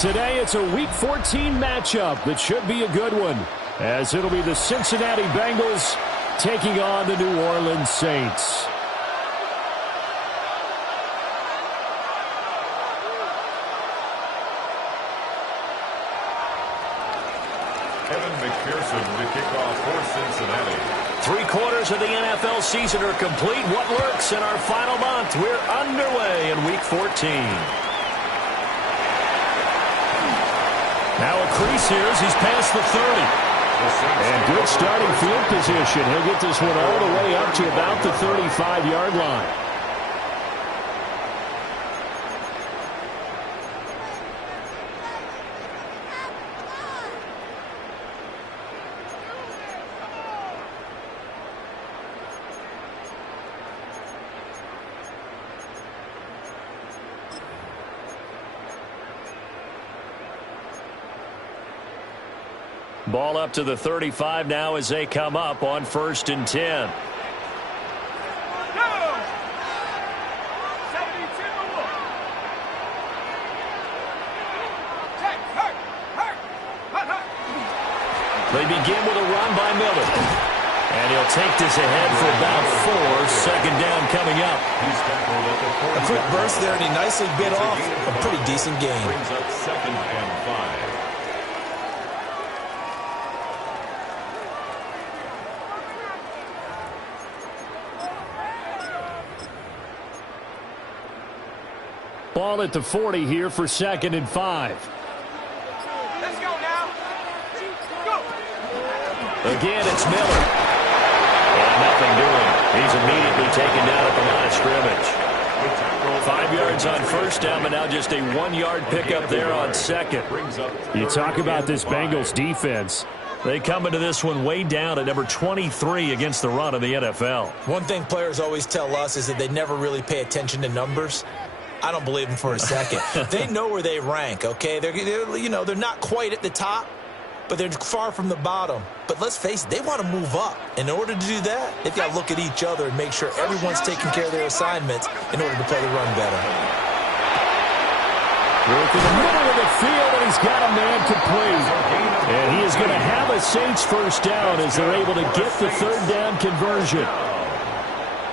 Today it's a Week 14 matchup that should be a good one, as it'll be the Cincinnati Bengals taking on the New Orleans Saints. To kick off for Cincinnati. 3/4 of the NFL season are complete. What works in our final month? We're underway in Week 14. Now a crease here as he's past the 30. And good starting field position. He'll get this one all the way up to about the 35-yard line. Ball up to the 35 now as they come up on 1st and 10. They begin with a run by Miller. And he'll take this ahead for about 4. Second down coming up. A quick burst there, and he nicely bit off a pretty decent gain. Brings up 2nd and 5. Ball at the 40 here for 2nd and 5. Let's go now. Go. Again, it's Miller. And nothing doing. He's immediately taken down at the line of scrimmage. 5 yards on 1st down, but now just a 1-yard pickup there on 2nd. You talk about this Bengals defense. They come into this one way down at number 23 against the run of the NFL. One thing players always tell us is that they never really pay attention to numbers. I don't believe them for a second. They know where they rank, okay? They're not quite at the top, but they're far from the bottom. But let's face it, they want to move up. In order to do that, they've got to look at each other and make sure everyone's taking care of their assignments in order to play the run better. Work in the middle of the field, and he's got a man complete. And he is going to have a Saints first down as they're able to get the 3rd down conversion.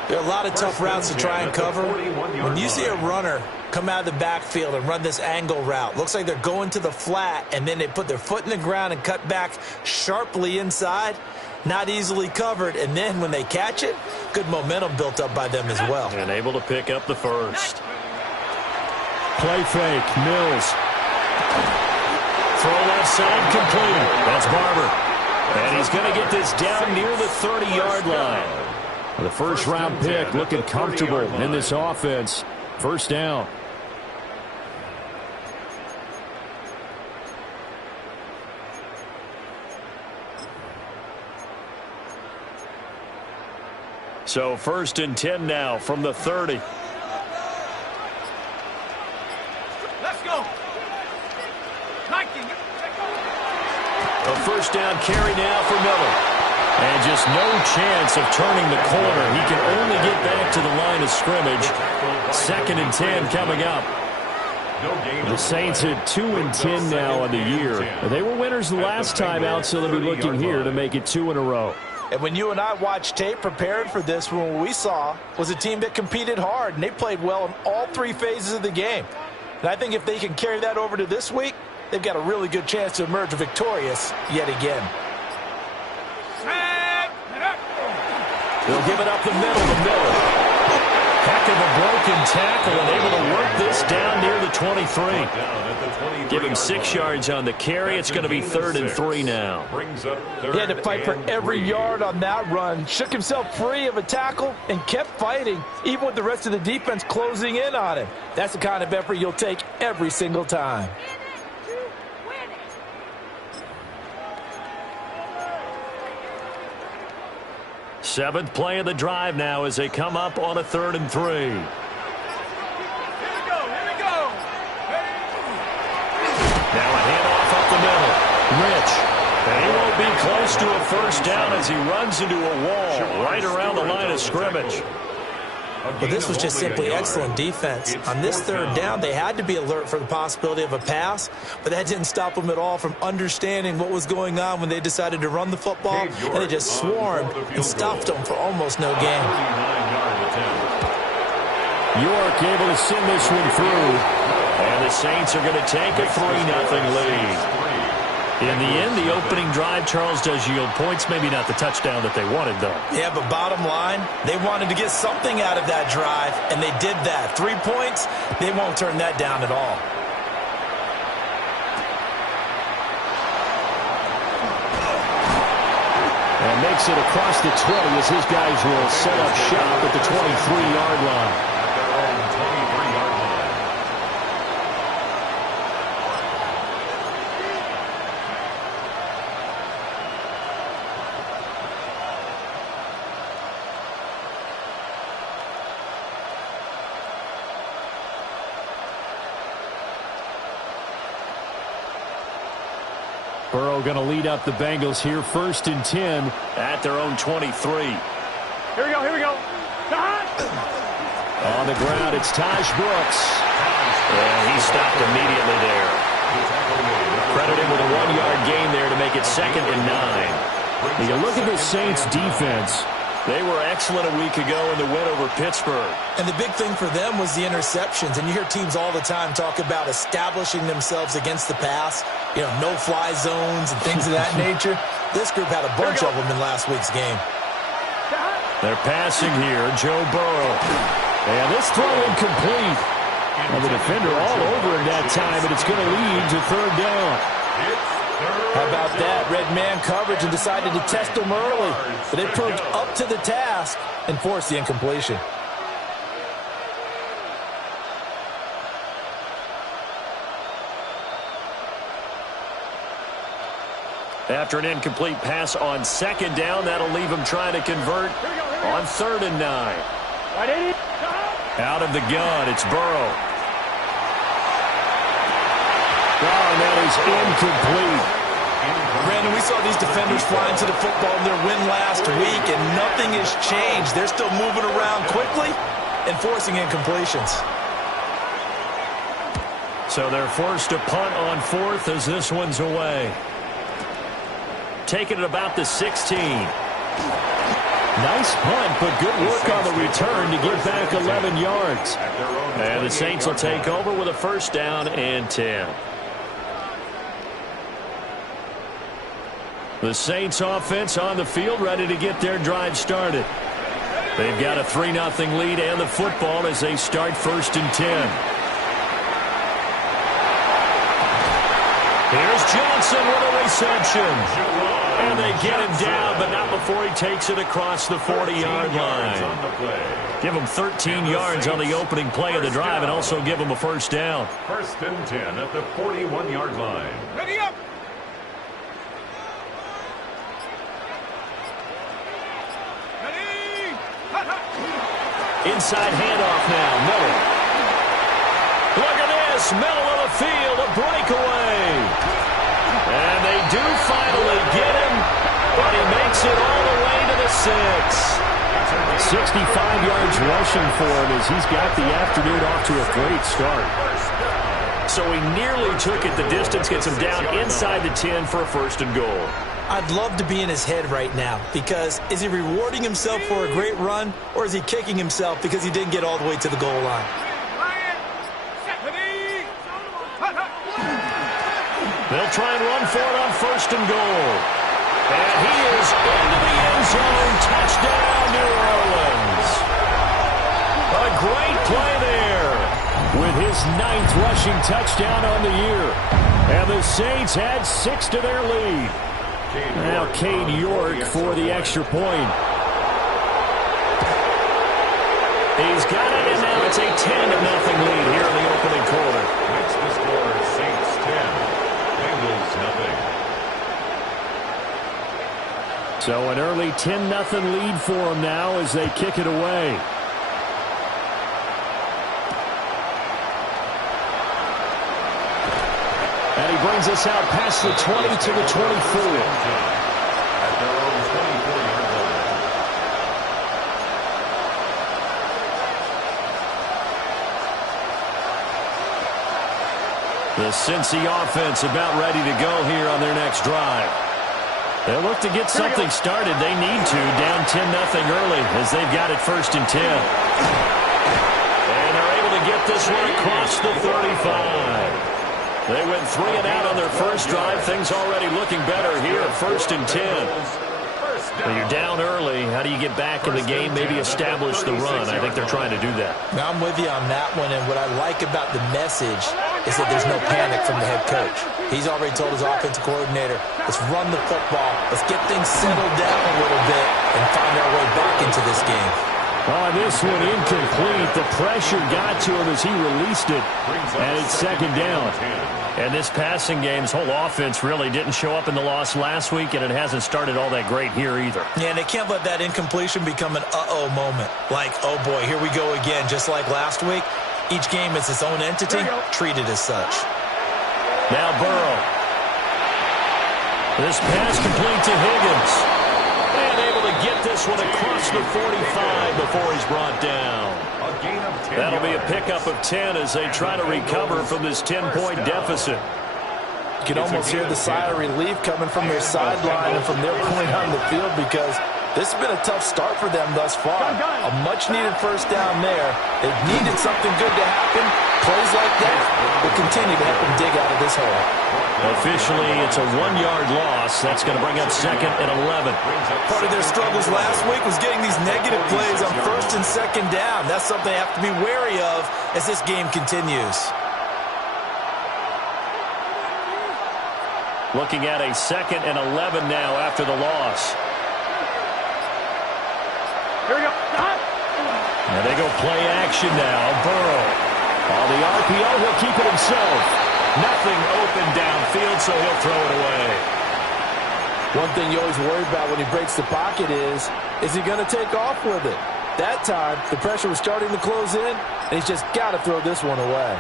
There are a lot of tough routes to try and cover. When you see a runner come out of the backfield and run this angle route, looks like they're going to the flat, and then they put their foot in the ground and cut back sharply inside, not easily covered. And then when they catch it, good momentum built up by them as well. And able to pick up the 1st. Play fake, Mills. Throw left side, complete. That's Barber. And he's going to get this down near the 30-yard line. The first-round pick looking comfortable in this offense. 1st down. So 1st and 10 now from the 30. Let's go. A 1st down carry now for Miller. And just no chance of turning the corner. He can only get back to the line of scrimmage. 2nd and 10 coming up. The Saints at 2-10 now on the year. They were winners the last time out, so they'll be looking here to make it 2 in a row. And when you and I watched tape prepared for this, what we saw was a team that competed hard, and they played well in all 3 phases of the game. And I think if they can carry that over to this week, they've got a really good chance to emerge victorious yet again. They'll give it up the middle to Miller. Heck of a broken tackle and able to work this down near the 23. Give him 6 yards on the carry. It's going to be 3rd and 3 now. He had to fight for every yard on that run. Shook himself free of a tackle and kept fighting, even with the rest of the defense closing in on him. That's the kind of effort you'll take every single time. Seventh play of the drive now as they come up on a 3rd and 3. Here we go. Now a handoff up the middle. Rich. And he won't be close to a 1st down as he runs into a wall right around the line of scrimmage. But this was just simply excellent defense. On this third down, they had to be alert for the possibility of a pass, but that didn't stop them at all from understanding what was going on when they decided to run the football, and they just swarmed and stuffed them for almost no gain. York able to send this one through, and the Saints are going to take a 3-0 lead. In the end, the opening drive, Charles, does yield points. Maybe not the touchdown that they wanted, though. Yeah, but bottom line, they wanted to get something out of that drive, and they did that. 3 points, they won't turn that down at all. And makes it across the 20 as his guys will set up shop at the 23-yard line. Burrow going to lead up the Bengals here, 1st and 10 at their own 23. Here we go, here we go. On the ground, it's Taj Brooks. And he stopped immediately there. Credited with a 1-yard gain there to make it 2nd and 9. When you look at the Saints defense, they were excellent a week ago in the win over Pittsburgh. And the big thing for them was the interceptions. And you hear teams all the time talk about establishing themselves against the pass, no-fly zones and things of that nature. This group had a bunch of them in last week's game. They're passing here, Joe Burrow. And this throw incomplete. And the defender all over him that time, and it's going to lead to 3rd down. How about that? Red man coverage and decided to test them early. But they proved up to the task and forced the incompletion. After an incomplete pass on 2nd down, that'll leave him trying to convert on 3rd and 9. Out of the gun, it's Burrow. Oh, and that is incomplete. Brandon, we saw these defenders flying to the football in their win last week, and nothing has changed. They're still moving around quickly and forcing incompletions. So they're forced to punt on 4th as this one's away. Taking it about the 16. Nice punt, but good work on the return to get back 11 yards. And the Saints will take over with a 1st down and 10. The Saints offense on the field, ready to get their drive started. They've got a 3-0 lead and the football as they start 1st and 10. Here's Johnson with a reception. And they get him down, but not before he takes it across the 40-yard line. Give him 13 yards on the opening play of the drive and also give him a 1st down. 1st and 10 at the 41-yard line. Ready up. Inside handoff now, Miller. Look at this, middle of the field, a breakaway. And they do finally get him, but he makes it all the way to the 6. 65 yards rushing for him as he's got the afternoon off to a great start. So he nearly took it the distance, gets him down inside the 10 for a 1st and goal. I'd love to be in his head right now, because is he rewarding himself for a great run, or is he kicking himself because he didn't get all the way to the goal line? They'll try and run for it on 1st and goal. And he is into the end zone. Touchdown, New Orleans. A great play there with his 9th rushing touchdown on the year. And the Saints add 6 to their lead. Now Cade York for the extra point. He's got it, and now it's a 10-0 lead here in the opening quarter. Makes the score Saints 10, Bengals nothing. So an early 10-0 lead for them now as they kick it away. And he brings us out past the 20 to the 24. At their own 24-yard line. The Cincy offense about ready to go here on their next drive. They'll look to get something started. They need to, down 10-0 early as they've got it 1st and 10. And they're able to get this one across the 35. They went 3 and out on their first drive. Things already looking better here at 1st and 10. Well, you're down early. How do you get back in the game, maybe establish the run? I think they're trying to do that. Now, I'm with you on that one, and what I like about the message is that there's no panic from the head coach. He's already told his offensive coordinator, let's run the football, let's get things settled down a little bit and find our way back into this game. On this one, incomplete. The pressure got to him as he released it, and it's 2nd down. And this passing game's whole offense really didn't show up in the loss last week, and it hasn't started all that great here either. Yeah, and they can't let that incompletion become an uh-oh moment. Like, oh boy, here we go again, just like last week. Each game is its own entity, treated as such. Now Burrow. This pass complete to Higgins. And able to get this one across the 45 before he's brought down. That'll be a pickup of 10 as they try to recover from this 10-point deficit. You can almost hear the sigh of relief coming from their sideline and from their point on the field because this has been a tough start for them thus far. A much-needed 1st down there. They've needed something good to happen. Plays like that will continue to help them dig out of this hole. Officially, it's a 1-yard loss. That's going to bring up 2nd and 11. Part of their struggles last week was getting these negative plays on 1st and 2nd down. That's something they have to be wary of as this game continues. Looking at a 2nd and 11 now after the loss. Here we go. And they go play action now. Burrow. On the RPO, he'll keep it himself. Nothing open downfield, so he'll throw it away. One thing you always worry about when he breaks the pocket is he going to take off with it? That time, the pressure was starting to close in, and he's just got to throw this one away.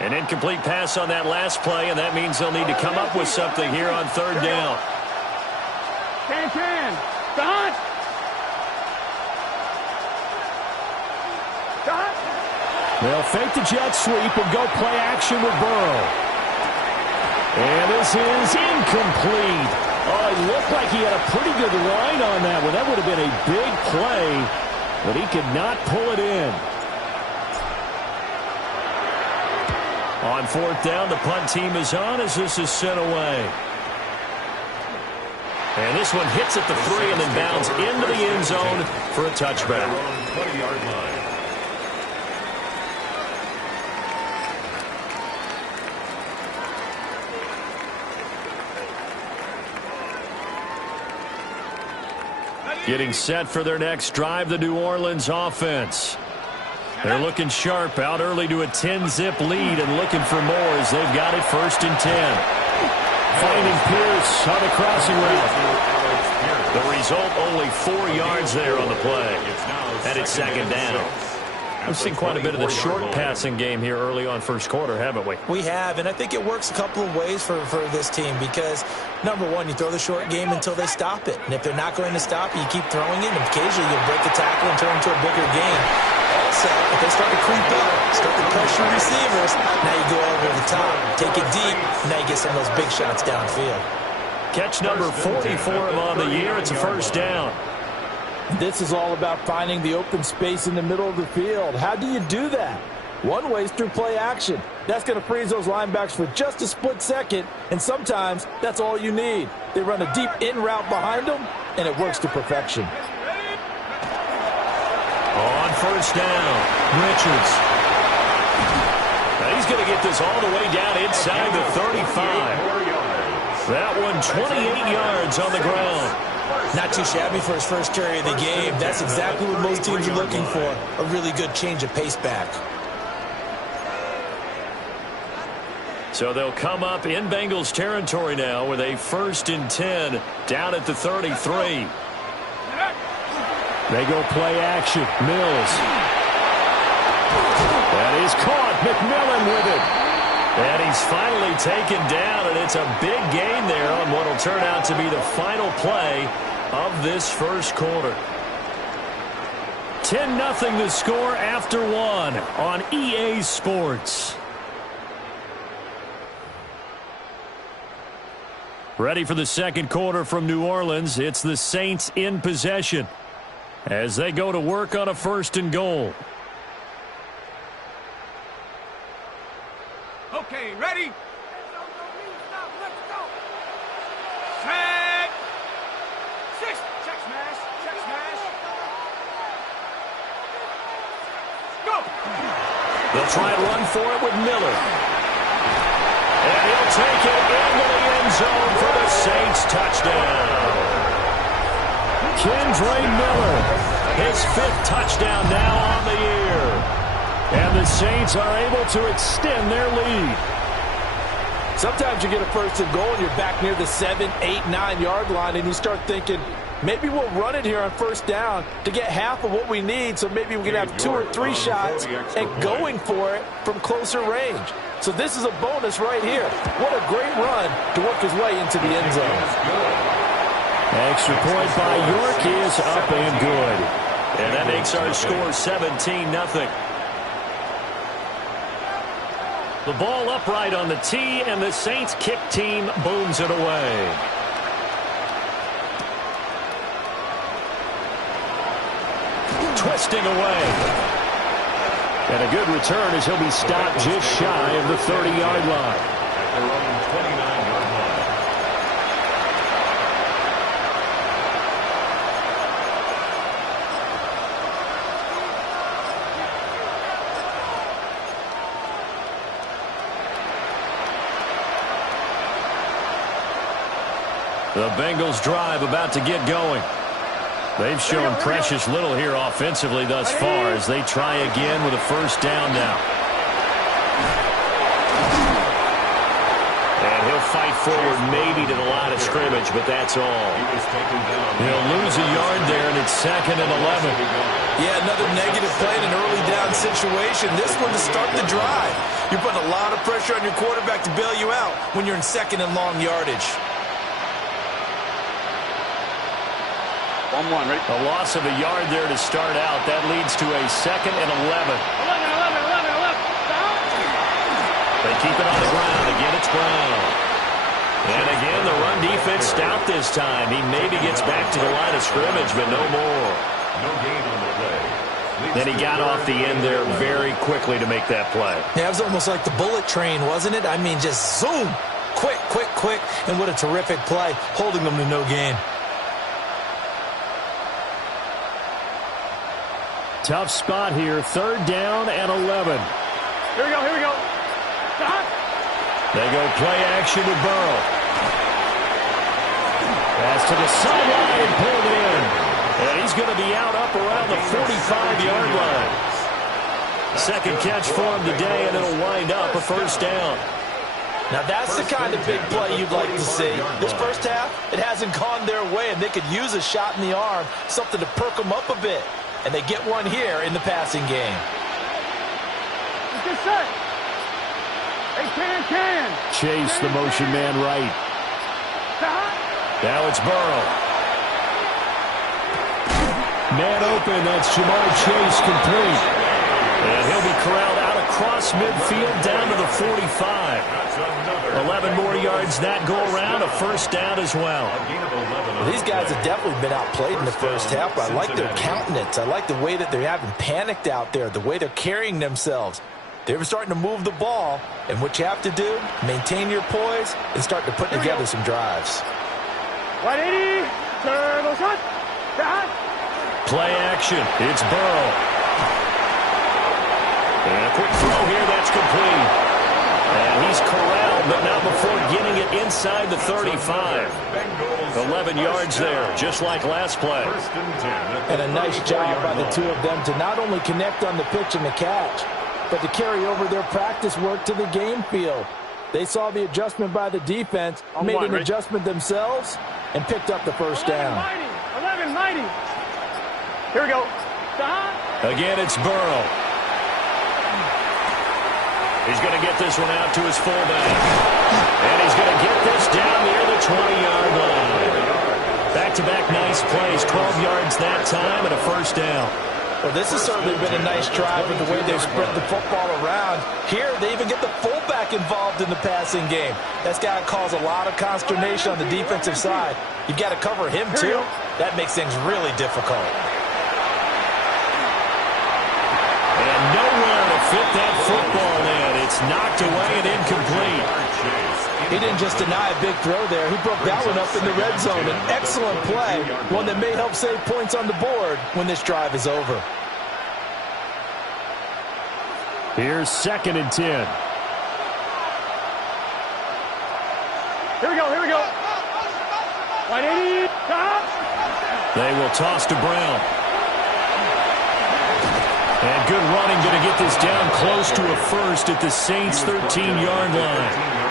An incomplete pass on that last play, and that means they'll need to come up with something here on 3rd down. Can. Dot. They'll fake the jet sweep and go play action with Burrow. And this is incomplete. Oh, it looked like he had a pretty good line on that one. That would have been a big play, but he could not pull it in. On 4th down, the punt team is on as this is sent away. And this one hits at the 3 and then bounds into the end zone for a touchback. 20-yard line. Getting set for their next drive, the New Orleans offense. They're looking sharp, out early to a 10-zip lead and looking for more as they've got it 1st and 10. Finding Pierce on the crossing route. The result, only 4 yards there on the play. And it's 2nd down. We've seen quite a bit of the short passing game here early on 1st quarter, haven't we? We have, and I think it works a couple of ways for this team because, number one, you throw the short game until they stop it. And if they're not going to stop it, you keep throwing it, and occasionally you'll break the tackle and turn it into a bigger game. Also, if they start to creep up, start to pressure receivers, now you go over the top, take it deep, now you get some of those big shots downfield. Catch number 40 for him on the year. It's a 1st down. This is all about finding the open space in the middle of the field. How do you do that? One way is through play action. That's going to freeze those linebackers for just a split second, and sometimes that's all you need. They run a deep in route behind them, and it works to perfection. On 1st down, Richards. Now he's going to get this all the way down inside the 35. That one 28 yards on the ground. Not too shabby for his first carry of the game. That's exactly what most teams are looking for, a really good change of pace back. So they'll come up in Bengals territory now with a 1st and 10 down at the 33. They go play action. Mills. That is caught. McMillan with it. And he's finally taken down, and it's a big gain there on what will turn out to be the final play of this 1st quarter. 10-0 the score after one on EA Sports. Ready for the second quarter from New Orleans. It's the Saints in possession as they go to work on a 1st and goal. Okay, ready? Set. Six. Check smash. Check smash. Go. They'll try and run for it with Miller. And he'll take it into the end zone for the Saints touchdown. Kendre Miller, his 5th touchdown now on the year. And the Saints are able to extend their lead. Sometimes you get a 1st and goal and you're back near the 7, 8, 9-yard line and you start thinking, maybe we'll run it here on 1st down to get half of what we need, so maybe we can have 2 or 3 shots and going for it from closer range. So this is a bonus right here. What a great run to work his way into the end zone. Extra point by York is up and good. And that makes our score 17-0. The ball upright on the tee, and the Saints kick team booms it away. Twisting away. And a good return as he'll be stopped just shy of the 30-yard line. At their own 29-yard line. The Bengals drive about to get going. They've shown precious little here offensively thus far as they try again with a 1st down now. And he'll fight forward maybe to the line of scrimmage, but that's all. He'll lose a yard there, and it's 2nd and 11. Yeah, another negative play in an early down situation. This one to start the drive. You're putting a lot of pressure on your quarterback to bail you out when you're in 2nd and long yardage. 1-1, ready? A loss of a yard there to start out. That leads to a 2nd and 11. 11. They keep it on the ground. Again, it's Brown. And again, the run defense stout this time. He maybe gets back to the line of scrimmage, but no more. No gain on the play. Then he got off the end there very quickly to make that play. Yeah, it was almost like the bullet train, wasn't it? I mean, just zoom. Quick, quick, quick. And what a terrific play, holding them to no gain. Tough spot here. 3rd down and 11. Here we go, here we go. They go play action with Burrow. Pass to the sideline and pulled in. And he's going to be out up around the 45-yard line. 2nd catch for him today, and it'll wind up a 1st down. Now that's the kind of big play you'd like to see. This 1st half, it hasn't gone their way, and they could use a shot in the arm, something to perk them up a bit. And they get one here in the passing game. Get set. Hey, can. Chase, the motion man right. Now it's Burrow. Man open, that's Jamar Chase complete. And he'll be corralled out across midfield down to the 45. 11 more yards that go around, a 1st down as well. These guys have definitely been outplayed in the 1st half, but I like their countenance. I like the way that they haven't panicked out there, the way they're carrying themselves. They're starting to move the ball, and what you have to do, maintain your poise and start to put together some drives. 180, turbo shot, Play action, it's Burrow. And a quick throw here, that's complete. And he's corralled, but not before getting it inside the 35. 11 yards there, just like last play. And a nice job by the 2 of them to not only connect on the pitch and the catch, but to carry over their practice work to the game field. They saw the adjustment by the defense, made an adjustment themselves, and picked up the 1st down. 11-90. Here we go. Again, it's Burrow. He's going to get this one out to his fullback. And he's going to get this down near the 20-yard line. Back-to-back nice plays, 12 yards that time and a 1st down. Well, this has certainly been a nice drive with the way they've spread the football around. Here, they even get the fullback involved in the passing game. That's got to cause a lot of consternation on the defensive side. You've got to cover him, too. That makes things really difficult. And nowhere to fit that football in. It's knocked away and incomplete. He didn't just deny a big throw there. He broke that one up in the red zone. An excellent play, one that may help save points on the board when this drive is over. Here's 2nd and 10. Here we go, here we go. 180, stop. They will toss to Brown. And good running, going to get this down close to a first at the Saints' 13-yard line.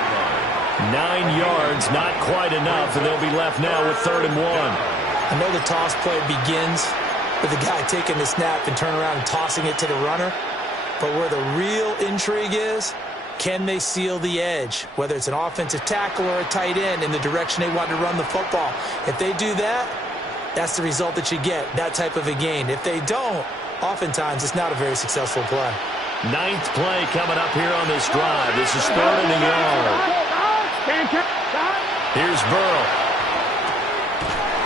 9 yards, not quite enough, and they'll be left now with 3rd and 1. I know the toss play begins with the guy taking the snap and turning around and tossing it to the runner. But where the real intrigue is, can they seal the edge? Whether it's an offensive tackle or a tight end in the direction they want to run the football. If they do that, that's the result that you get, that type of a gain. If they don't, oftentimes it's not a very successful play. 9th play coming up here on this drive. This is 3rd and a yard. Here's Burrow.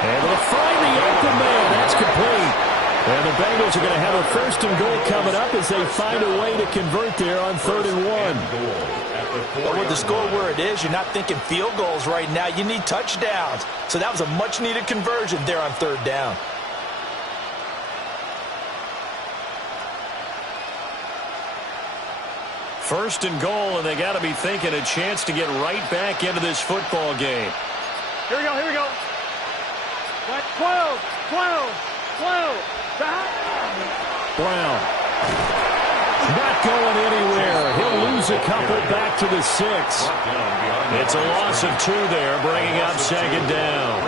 Able to find the open man. That's complete. And the Bengals are going to have a 1st and goal coming up as they find a way to convert there on 3rd and 1. But with the score where it is, you're not thinking field goals right now. You need touchdowns. So that was a much-needed conversion there on 3rd down. First and goal, and they got to be thinking a chance to get right back into this football game. Here we go, here we go. 12, 12, 12. Brown. Not going anywhere. He'll lose a couple back to the 6. It's a loss of 2 there, bringing up 2nd down.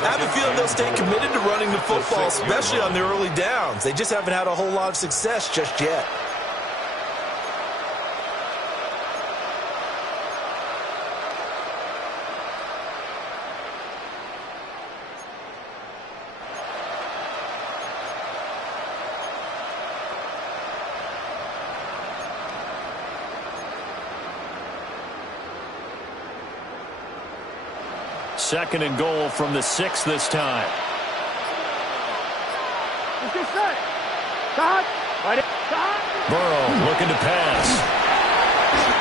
I have a feeling they'll stay committed to running the football, especially on their early downs. They just haven't had a whole lot of success just yet. Second and goal from the 6 this time. Let's get set. Stop. Right in. Stop. Burrow looking to pass.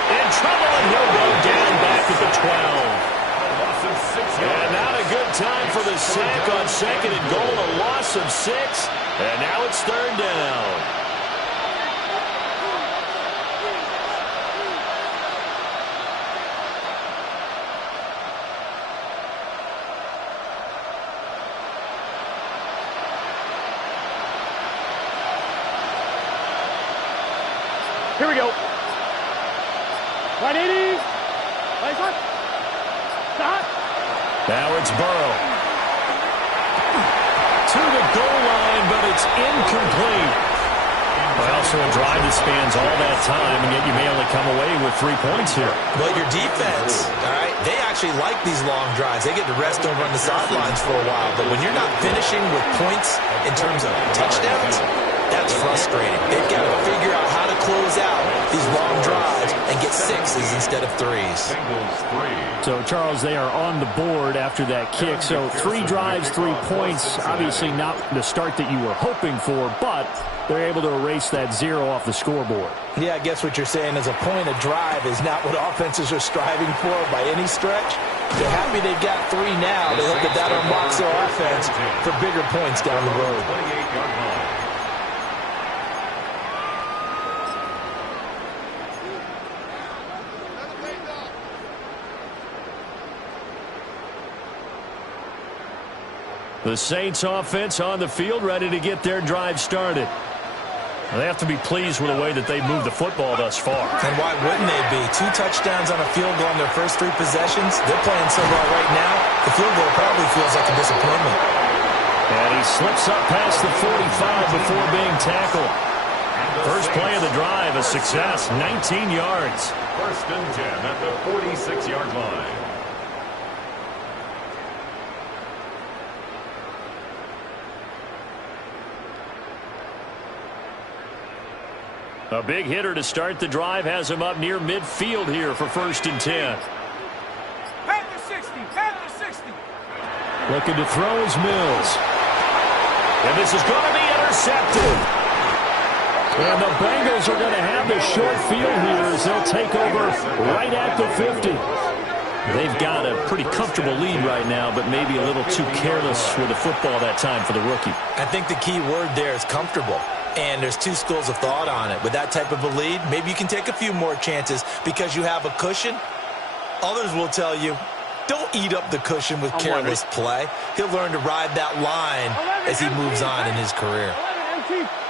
In trouble, and he'll go down back at the 12. And not a good time for the sack on 2nd and goal. A loss of 6. And now it's 3rd down. Here we go. 180. Place one. Stop. Now it's Burrow. To the goal line, but it's incomplete. Well, so a drive that spans all that time, and yet you may only come away with 3 points here. Well, your defense, all right, they actually like these long drives. They get to rest over on the sidelines for a while. But when you're not finishing with points in terms of touchdowns, that's frustrating. They've got to figure out how to close out these long drives and get 6s instead of 3s. So, Charles, they are on the board after that kick. So 3 drives, 3 points. Obviously not the start that you were hoping for, but they're able to erase that 0 off the scoreboard. Yeah, I guess what you're saying is a point of drive is not what offenses are striving for by any stretch. They're happy they've got 3 now. They hope that that unlocks their offense for bigger points down the road. 28-yard line. The Saints offense on the field, ready to get their drive started. They have to be pleased with the way that they've moved the football thus far. And why wouldn't they be? 2 touchdowns on a field goal in their first 3 possessions. They're playing so well right now, the field goal probably feels like a disappointment. And he slips up past the 45 before being tackled. First play of the drive, a success, 19 yards. 1st and 10 at the 46-yard line. A big hitter to start the drive has him up near midfield here for 1st and 10. Head to 60. Head to 60. Looking to throw is Mills. And this is going to be intercepted. And the Bengals are going to have the short field here as they'll take over right at the 50. They've got a pretty comfortable lead right now, but maybe a little too careless with the football that time for the rookie. I think the key word there is comfortable. And there's two schools of thought on it. With that type of a lead, maybe you can take a few more chances because you have a cushion. Others will tell you, don't eat up the cushion with careless play. He'll learn to ride that line as he moves on in his career.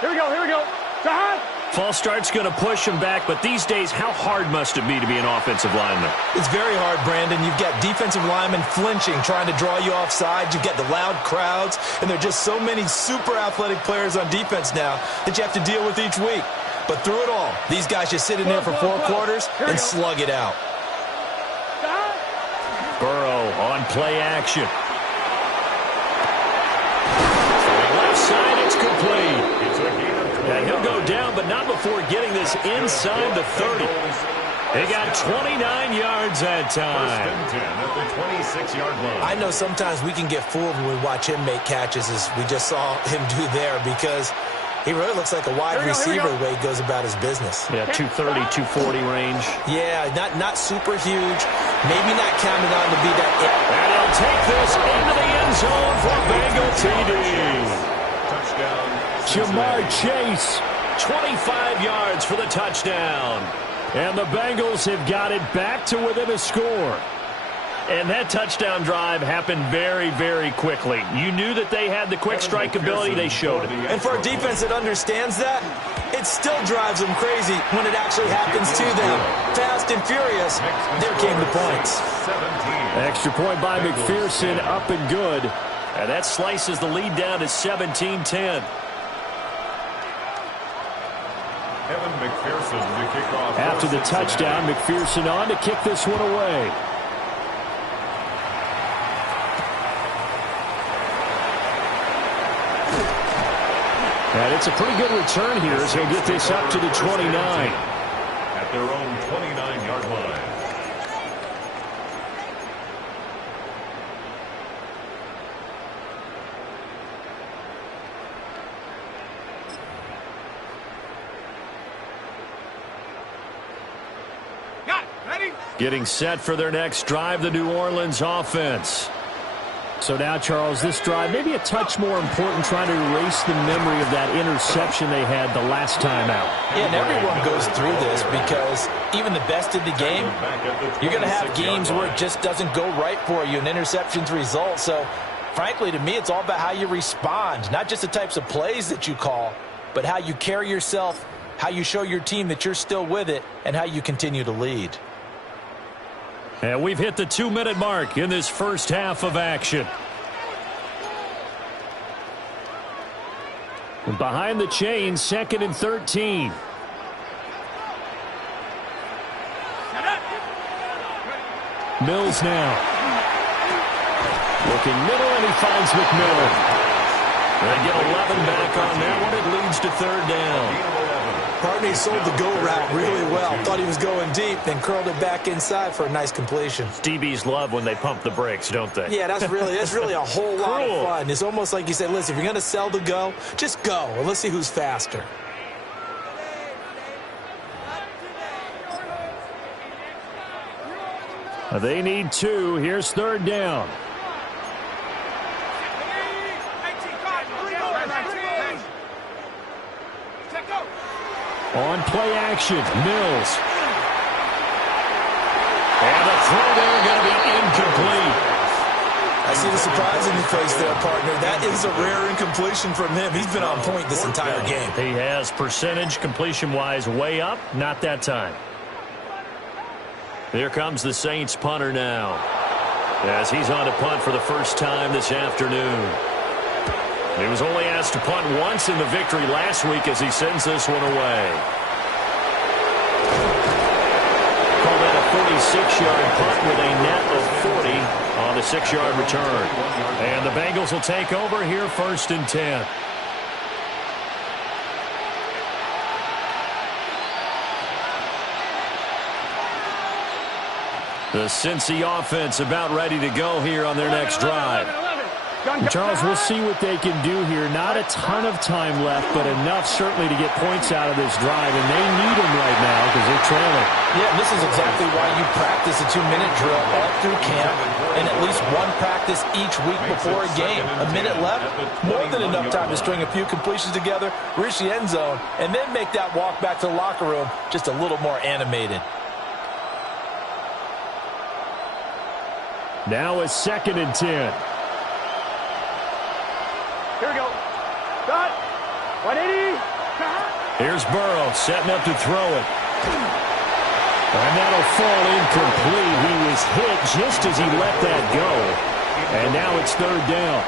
Here we go, here we go. False start's going to push him back, but these days, how hard must it be to be an offensive lineman? It's very hard, Brandon. You've got defensive linemen flinching, trying to draw you off sides. You've got the loud crowds, and there are just so many super athletic players on defense now that you have to deal with each week. But through it all, these guys just sit in there for 4 quarters and slug it out. Burrow on play action. Left side, it's complete. And he'll go down, but not before getting this inside the 30. They got 29 yards that time. 1st and 10 at the 26-yard line. I know sometimes we can get fooled when we watch him make catches, as we just saw him do there, because he really looks like a wide receiver the way he goes about his business. Yeah, 230, 240 range. Yeah, not super huge. Maybe not counted on to be that. And he'll take this into the end zone for Bengal TD. Touchdown. Jamar Chase, 25 yards for the touchdown. And the Bengals have got it back to within a score. And that touchdown drive happened very, very quickly. You knew that they had the quick strike ability. They showed it. And for a defense that understands that, it still drives them crazy when it actually happens to them. Fast and furious, there came the points. Extra point by McPherson, up and good. And that slices the lead down to 17-10. McPherson to kick off. After the touchdown, McPherson on to kick this one away. And it's a pretty good return here as he'll get this up to the 29. At their own 29-yard line. Getting set for their next drive, the New Orleans offense. So now, Charles, this drive maybe a touch more important, trying to erase the memory of that interception they had the last time out. Yeah, and everyone goes through this because even the best in the game, you're going to have games where it just doesn't go right for you, and interceptions result. So, frankly, to me, it's all about how you respond, not just the types of plays that you call, but how you carry yourself, how you show your team that you're still with it, and how you continue to lead. And we've hit the 2-minute mark in this first half of action. And behind the chains, 2nd and 13. Mills now. Looking middle, and he finds McMillan. They get 11 back on that one. It leads to 3rd down. Partney sold the go route really well. Thought he was going deep, then curled it back inside for a nice completion. DBs love when they pump the brakes, don't they? Yeah, that's really a whole lot of fun. It's almost like you say, listen, if you're going to sell the go, just go. And let's see who's faster. They need 2. Here's 3rd down. On play action, Mills. And the throw there going to be incomplete. I see the surprise in your face there, partner. That is a rare incompletion from him. He's been on point this entire game. He has percentage completion-wise way up. Not that time. Here comes the Saints punter now, as he's on to punt for the first time this afternoon. He was only asked to punt once in the victory last week as he sends this one away. Call that a 46-yard punt with a net of 40 on the 6-yard return. And the Bengals will take over here 1st and 10. The Cincy offense about ready to go here on their next drive. Charles, we'll see what they can do here. Not a ton of time left, but enough certainly to get points out of this drive, and they need them right now because they're trailing. Yeah, this is exactly why you practice a 2-minute drill all through camp and at least one practice each week before a game. A minute left, more than enough time to string a few completions together, reach the end zone, and then make that walk back to the locker room just a little more animated. Now a 2nd and 10. Here we go. Cut. 180. Here's Burrow setting up to throw it. And that'll fall incomplete. He was hit just as he let that go. And now it's 3rd down.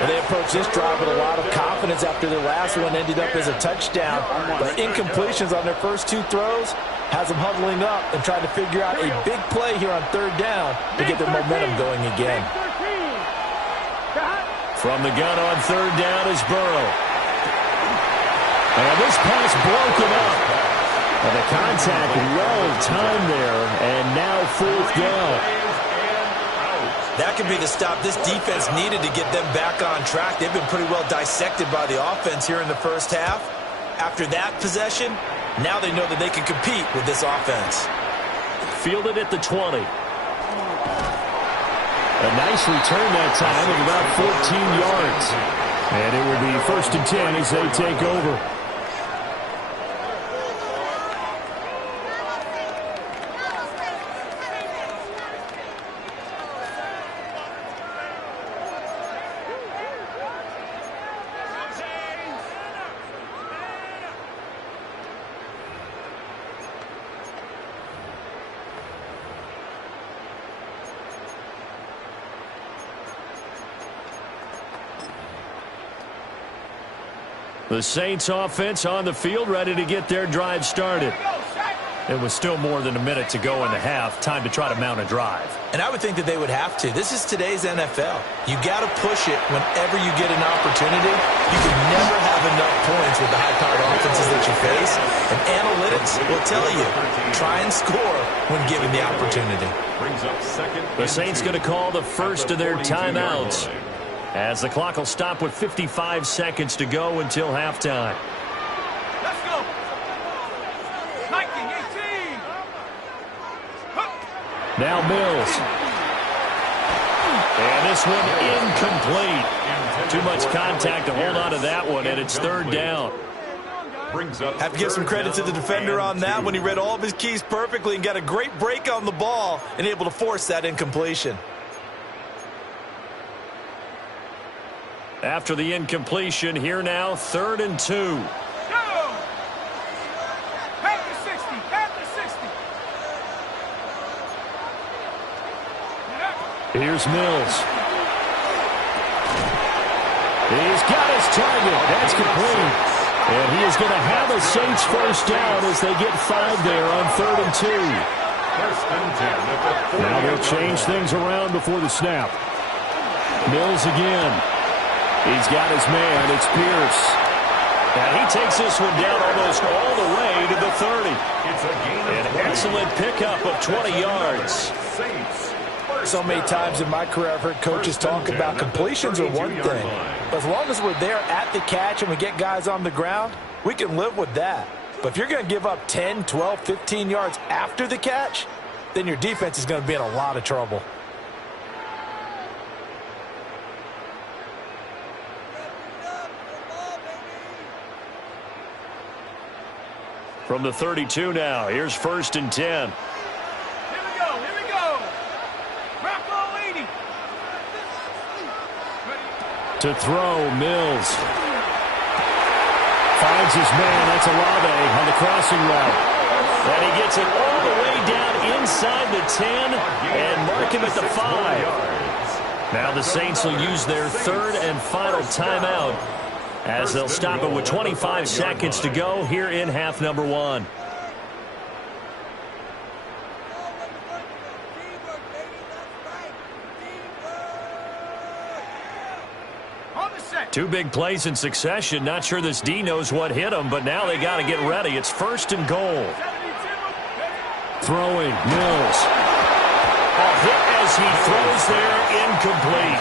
Well, they approached this drive with a lot of confidence after their last one ended up as a touchdown. But incompletions on their first 2 throws has them huddling up and trying to figure out a big play here on 3rd down to get their momentum going again. From the gun on 3rd down is Burrow. And this pass broken up. And the contact well timed there, and now 4th down. That could be the stop this defense needed to get them back on track. They've been pretty well dissected by the offense here in the first half. After that possession, now they know that they can compete with this offense. Fielded at the 20. A nice return that time of about 14 yards. And it will be 1st and 10 as they take over. The Saints offense on the field, ready to get their drive started. It was still more than a minute to go in the half. Time to try to mount a drive. And I would think that they would have to. This is today's NFL. You got to push it whenever you get an opportunity. You can never have enough points with the high-powered offenses that you face. And analytics will tell you, try and score when given the opportunity. The Saints going to call the first of their timeouts, as the clock will stop with 55 seconds to go until halftime. Let's go. 19-18. Now Mills. And this one incomplete. Too much contact to hold on to that one, and it's 3rd down. Have to give some credit to the defender on that when he read all of his keys perfectly and got a great break on the ball and able to force that incompletion. After the incompletion, here now, 3rd and 2. Go. At the 60. At the 60. Here's Mills. He's got his target. That's complete. And he is going to have a Saints 1st down as they get 5 there on 3rd and 2. Now they'll change things around before the snap. Mills again. He's got his man. It's Pierce. And he takes this one down almost all the way to the 30. An excellent pickup of 20 yards. So many times in my career I've heard coaches talk about completions are one thing. But as long as we're there at the catch and we get guys on the ground, we can live with that. But if you're going to give up 10, 12, 15 yards after the catch, then your defense is going to be in a lot of trouble. From the 32 now, here's 1st and 10. Here we go. Here we go. Rock all 80. To throw, Mills. Finds his man. That's Olave on the crossing route. And he gets it all the way down inside the 10 and mark him at the 5. Now the Saints will use their 3rd and final timeout, as they'll stop it with 25 seconds to go here in half number 1. On the set. 2 big plays in succession. Not sure this D knows what hit him, but now they got to get ready. It's 1st and goal. 72. Throwing, Mills. A hit as he throws there, incomplete.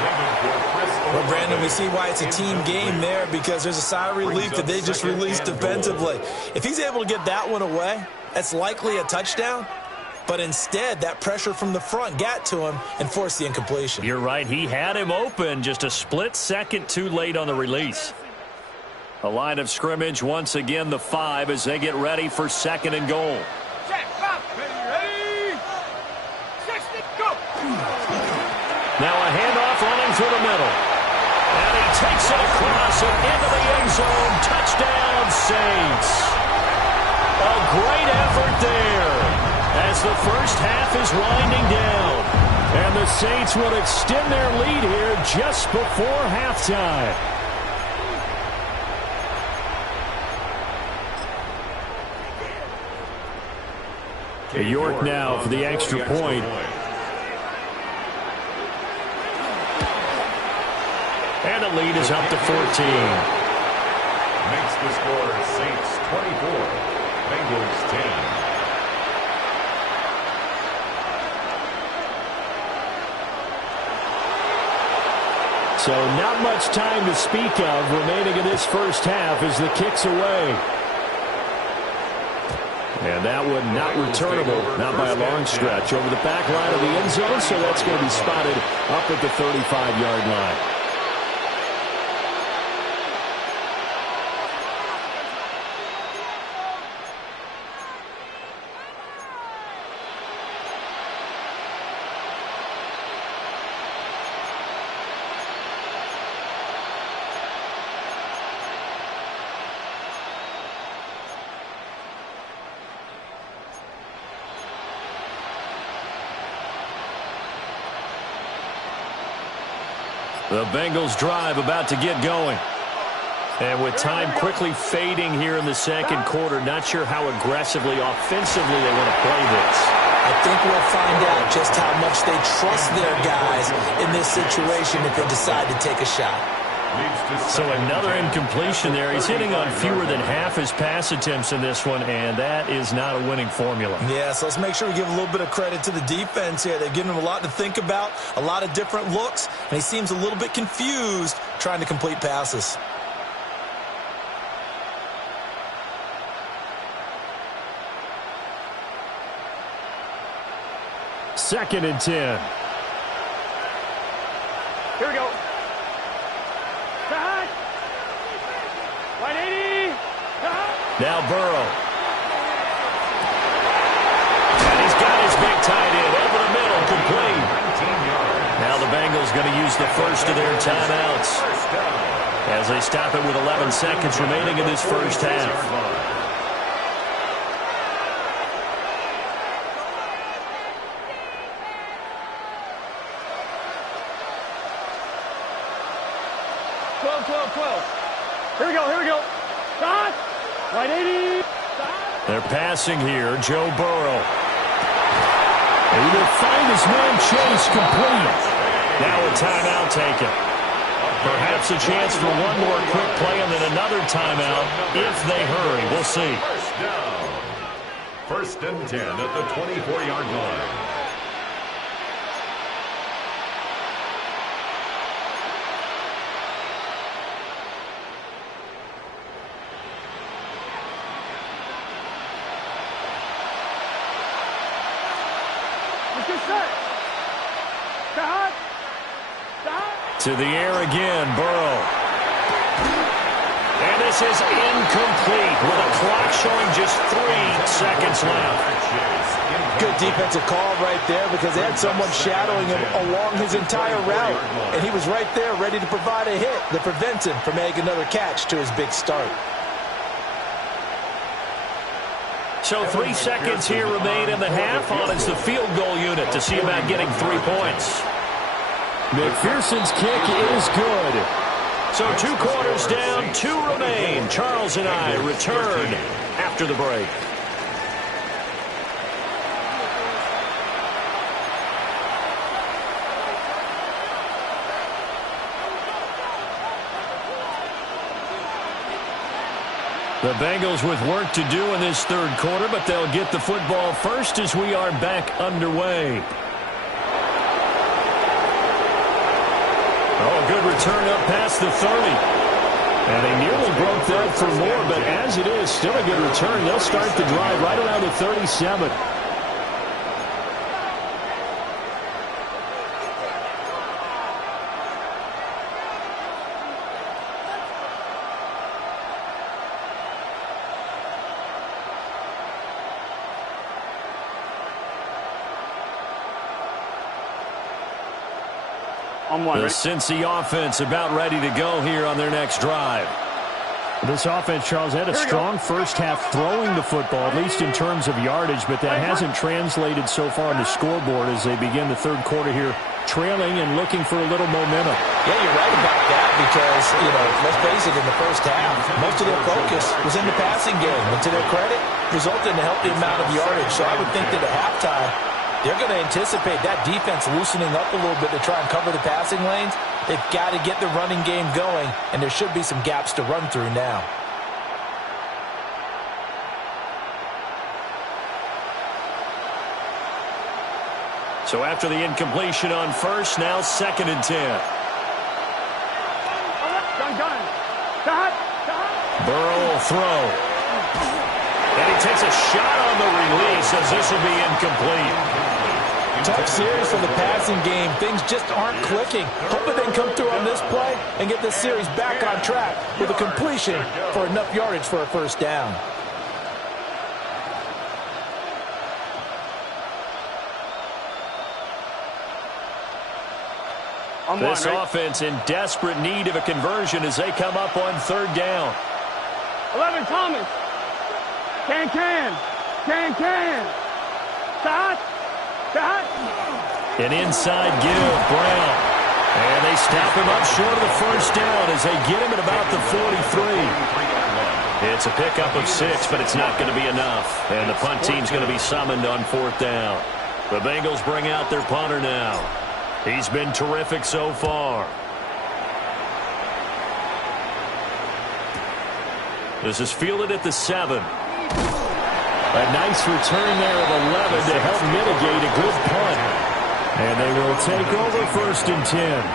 Well, Brandon, we see why it's a team game there, because there's a sigh of relief that they just released defensively. If he's able to get that one away, that's likely a touchdown. But instead, that pressure from the front got to him and forced the incompletion. You're right. He had him open, just a split second too late on the release. A line of scrimmage, once again, the 5 as they get ready for 2nd and goal. Ready? 60, go! Now a handoff running through the middle. And he takes it across and into the end zone. Touchdown, Saints. A great effort there as the first half is winding down. And the Saints will extend their lead here just before halftime. York now for the extra point. And the lead is up to 14. Makes the score Saints 24, Bengals 10. So not much time to speak of remaining in this first half as the kick's away. And that one not returnable, not by a long stretch. Over the back line of the end zone, so that's going to be spotted up at the 35-yard line. The Bengals drive about to get going. And with time quickly fading here in the second quarter, not sure how aggressively, offensively they want to play this. I think we'll find out just how much they trust their guys in this situation if they decide to take a shot. So another incompletion there. He's hitting on fewer than half his pass attempts in this one, and that is not a winning formula. Yeah, so let's make sure we give a little bit of credit to the defense here. They've given him a lot to think about, a lot of different looks, and he seems a little bit confused trying to complete passes. Second and 10. Here we go. Cut. 180. Cut. Now Burrow. And he's got his big tight end over the middle, complete. Now the Bengals going to use the first of their timeouts as they stop it with 11 seconds remaining in this first half. Here we go, here we go. Stop. 180. They're passing here, Joe Burrow. He will find his man Chase complete. Now a timeout taken. Perhaps a chance for one more quick play and then another timeout if they hurry. We'll see. First and 10 at the 24-yard line. To the air again, Burrow. And this is incomplete with a clock showing just 3 seconds left. Good defensive call right there because they had someone shadowing him along his entire route. And he was right there ready to provide a hit that prevents him from making another catch to his big start. So 3 seconds here remain in the half. On is the field goal unit to see about getting 3 points. McPherson's kick is good. So 2 quarters down, 2 remain. Charles and I return after the break. The Bengals with work to do in this third quarter, but they'll get the football first as we are back underway. return up past the 30. And they nearly broke that for more, but as it is, still a good return. They'll start the drive right around the 37. The Cincy offense about ready to go here on their next drive. This offense, Charles, had a strong first half throwing the football, at least in terms of yardage, but that hasn't translated so far on the scoreboard as they begin the third quarter here, trailing and looking for a little momentum. Yeah, you're right about that because, let's face it, in the first half, most of their focus was in the passing game. And to their credit, resulted in a healthy amount of yardage. So I would think that at halftime, they're going to anticipate that defense loosening up a little bit to try and cover the passing lanes. They've got to get the running game going, and there should be some gaps to run through now. So after the incompletion on first, now 2nd and 10. Burrow will throw. And he takes a shot on the release as this will be incomplete. Tough series for the passing game. Things just aren't clicking. Hoping they can come through on this play and get this series back on track with a completion for enough yardage for a first down. This offense in desperate need of a conversion as they come up on 3rd down. 11, Thomas. Can. Stop. An inside give, Brown. And they stop him up short of the first down as they get him at about the 43. It's a pickup of 6, but it's not going to be enough. And the punt team's going to be summoned on 4th down. The Bengals bring out their punter now. He's been terrific so far. This is fielded at the 7. A nice return there of 11 to help mitigate a good punt. And they will take over 1st and 10.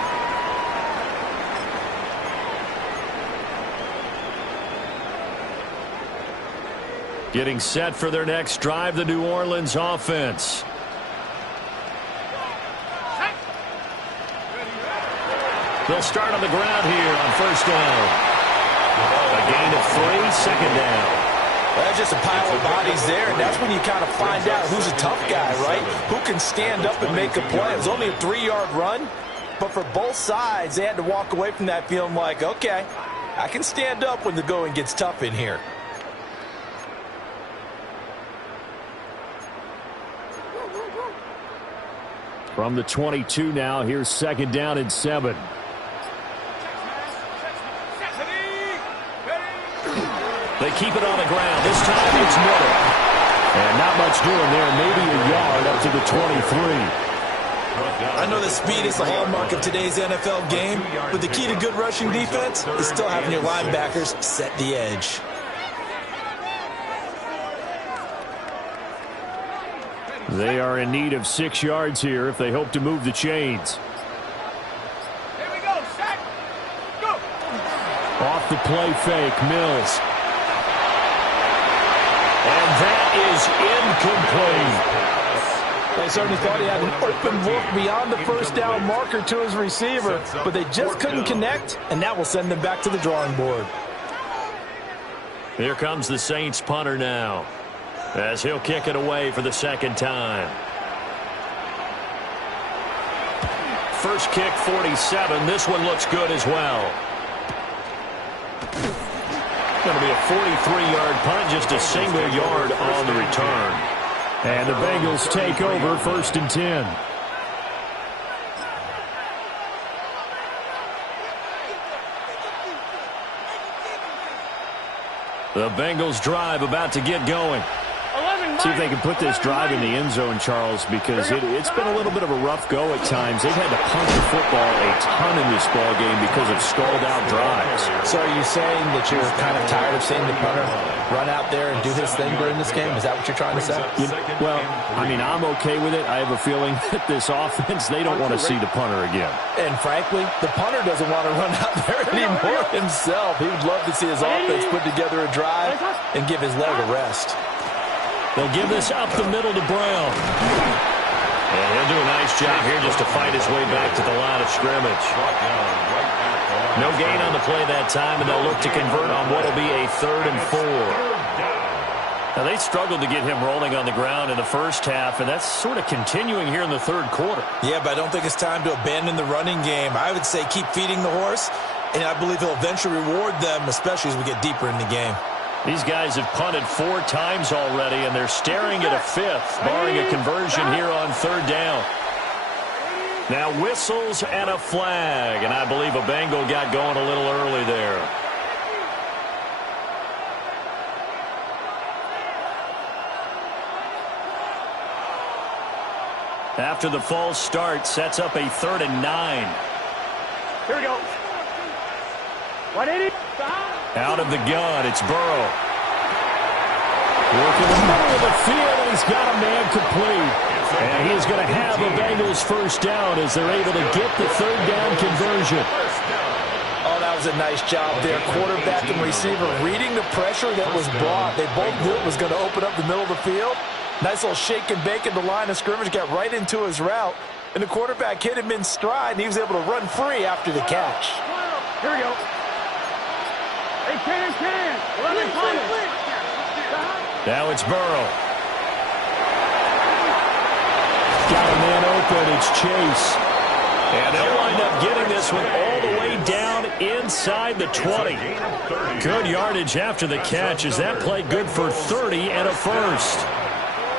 Getting set for their next drive, the New Orleans offense. They'll start on the ground here on 1st down. A gain of 3, 2nd down. That's just a pile of bodies there, and that's when you kind of find out who's a tough guy, right? Who can stand up and make a play. It was only a 3-yard run, but for both sides, they had to walk away from that feeling like, okay, I can stand up when the going gets tough in here. From the 22 now, here's 2nd down and 7. They keep it on the ground. This time it's Miller. And not much doing there. Maybe a yard up to the 23. I know that speed is the hallmark of today's NFL game, but the key to good rushing defense is still having your linebackers set the edge. They are in need of 6 yards here if they hope to move the chains. Here we go, set, go. Off the play fake, Mills. And that is incomplete. They certainly thought he had an open look beyond the first down marker to his receiver, but they just couldn't connect, and that will send them back to the drawing board. Here comes the Saints punter now, as he'll kick it away for the 2nd time. First kick, 47. This one looks good as well. Going to be a 43-yard punt, just a single yard on the return. And the Bengals take over 1st and 10. The Bengals drive about to get going. 11, See if they can put this drive in the end zone, Charles, because it's been a little bit of a rough go at times. They've had to punt the football a ton in this ball game because of stalled-out drives. So are you saying that you're kind of tired of seeing the punter run out there and do his thing during this game? Is that what you're trying to say? Well, I mean, I'm okay with it. I have a feeling that this offense, they don't want to see the punter again. And frankly, the punter doesn't want to run out there anymore himself. He would love to see his offense put together a drive and give his leg a rest. They'll give this up the middle to Brown. And he'll do a nice job here just to fight his way back to the line of scrimmage. No gain on the play that time, and they'll look to convert on what will be a 3rd and 4. Now, they struggled to get him rolling on the ground in the first half, and that's sort of continuing here in the third quarter. Yeah, but I don't think it's time to abandon the running game. I would say keep feeding the horse, and I believe he'll eventually reward them, especially as we get deeper in the game. These guys have punted 4 times already, and they're staring at a 5th, barring a conversion here on 3rd down. Now whistles and a flag, and I believe a Bengal got going a little early there. After the false start, sets up a 3rd and 9. Here we go. 180. Out of the gun, it's Burrow. Working the middle of the field, and he's got a man complete. And he's going to have a Bengals first down as they're able to get the 3rd down conversion. Oh, that was a nice job there. Quarterback and receiver reading the pressure that was brought. They both knew it was going to open up the middle of the field. Nice little shake and bake in the line of scrimmage, got right into his route. And the quarterback hit him in stride, and he was able to run free after the catch. Here we go. 10 and 10. 11 points. Now it's Burrow. Got a man open. It's Chase. And they'll wind up getting this one all the way down inside the 20. Good yardage after the catch as that play good for 30 and a first.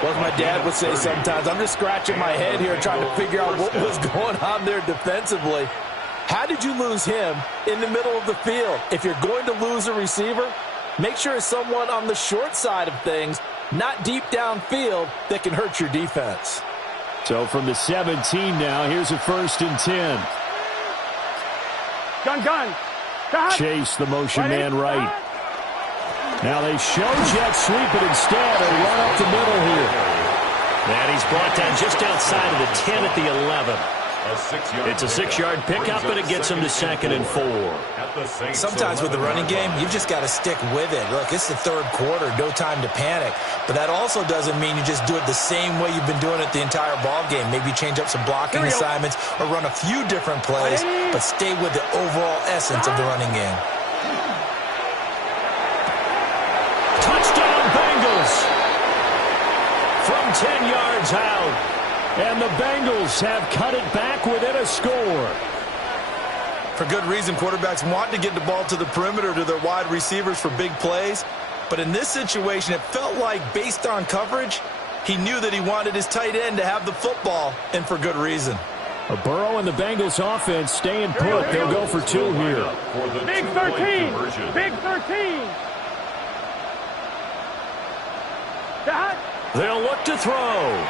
Well, as my dad would say sometimes, I'm just scratching my head here trying to figure out what was going on there defensively. How did you lose him in the middle of the field? If you're going to lose a receiver, make sure it's someone on the short side of things, not deep downfield, that can hurt your defense. So from the 17 now, here's a 1st and 10. Gun. Chase, the motion man right. Now they show jet sweep, but instead a run up the middle here. And he's brought down just outside of the 10 at the 11. It's a 6-yard pickup, and it gets him to 2nd and 4. Sometimes with the running game, you've just got to stick with it. Look, it's the 3rd quarter, no time to panic. But that also doesn't mean you just do it the same way you've been doing it the entire ball game. Maybe change up some blocking assignments or run a few different plays, but stay with the overall essence of the running game. Touchdown, Bengals! From 10 yards out. And the Bengals have cut it back within a score. For good reason, quarterbacks want to get the ball to the perimeter to their wide receivers for big plays. But in this situation, it felt like, based on coverage, he knew that he wanted his tight end to have the football, and for good reason. A Burrow and the Bengals offense staying put. They'll go for 2 here. Big 13. Big 13. They'll look to throw.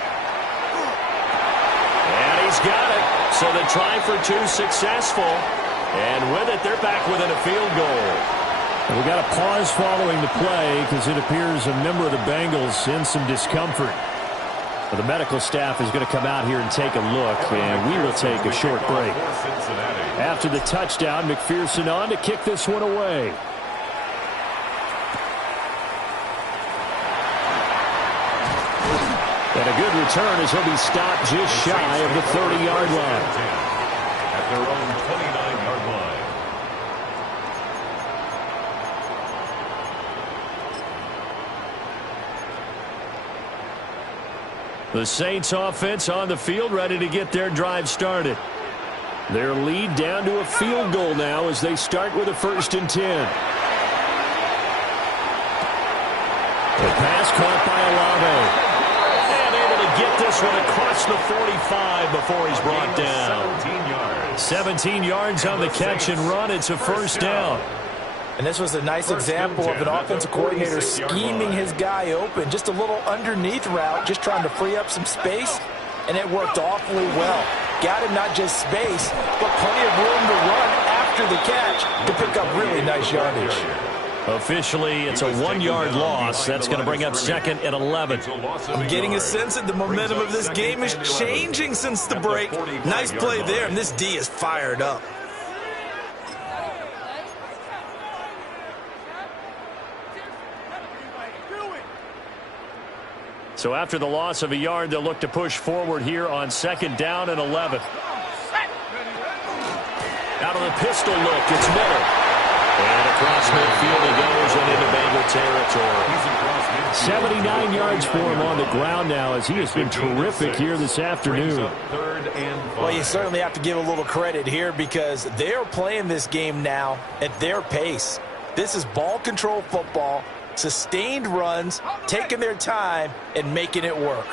And he's got it. So the try for 2 successful. And with it, they're back within a field goal. And we got a pause following the play because it appears a member of the Bengals in some discomfort. But the medical staff is going to come out here and take a look, and we will take a short break. After the touchdown, McPherson on to kick this one away. And a good return as he'll be stopped just shy of the 30-yard line. At their own 29-yard line. The Saints offense on the field ready to get their drive started. Their lead down to a field goal now as they start with a 1st and 10. The pass caught by Olave. Get this one across the 45 before he's brought down. 17 yards on the catch and run. It's a 1st down. And this was a nice example of an offensive coordinator scheming his guy open. Just a little underneath route, just trying to free up some space, and it worked awfully well. Got him not just space, but plenty of room to run after the catch to pick up really nice yardage. Officially, it's a 1-yard loss. That's going to bring up 2nd and 11. I'm getting a sense that the momentum of this game is changing since the break. Nice play there, and this D is fired up. So after the loss of a yard, they'll look to push forward here on 2nd down and 11. Out of the pistol look, it's Miller. And across midfield he goes and into Bengal territory. 79 yards for him on the ground now as he has been terrific here this afternoon. Well, you certainly have to give a little credit here because they're playing this game now at their pace. This is ball control football. Sustained runs, taking their time, and making it work.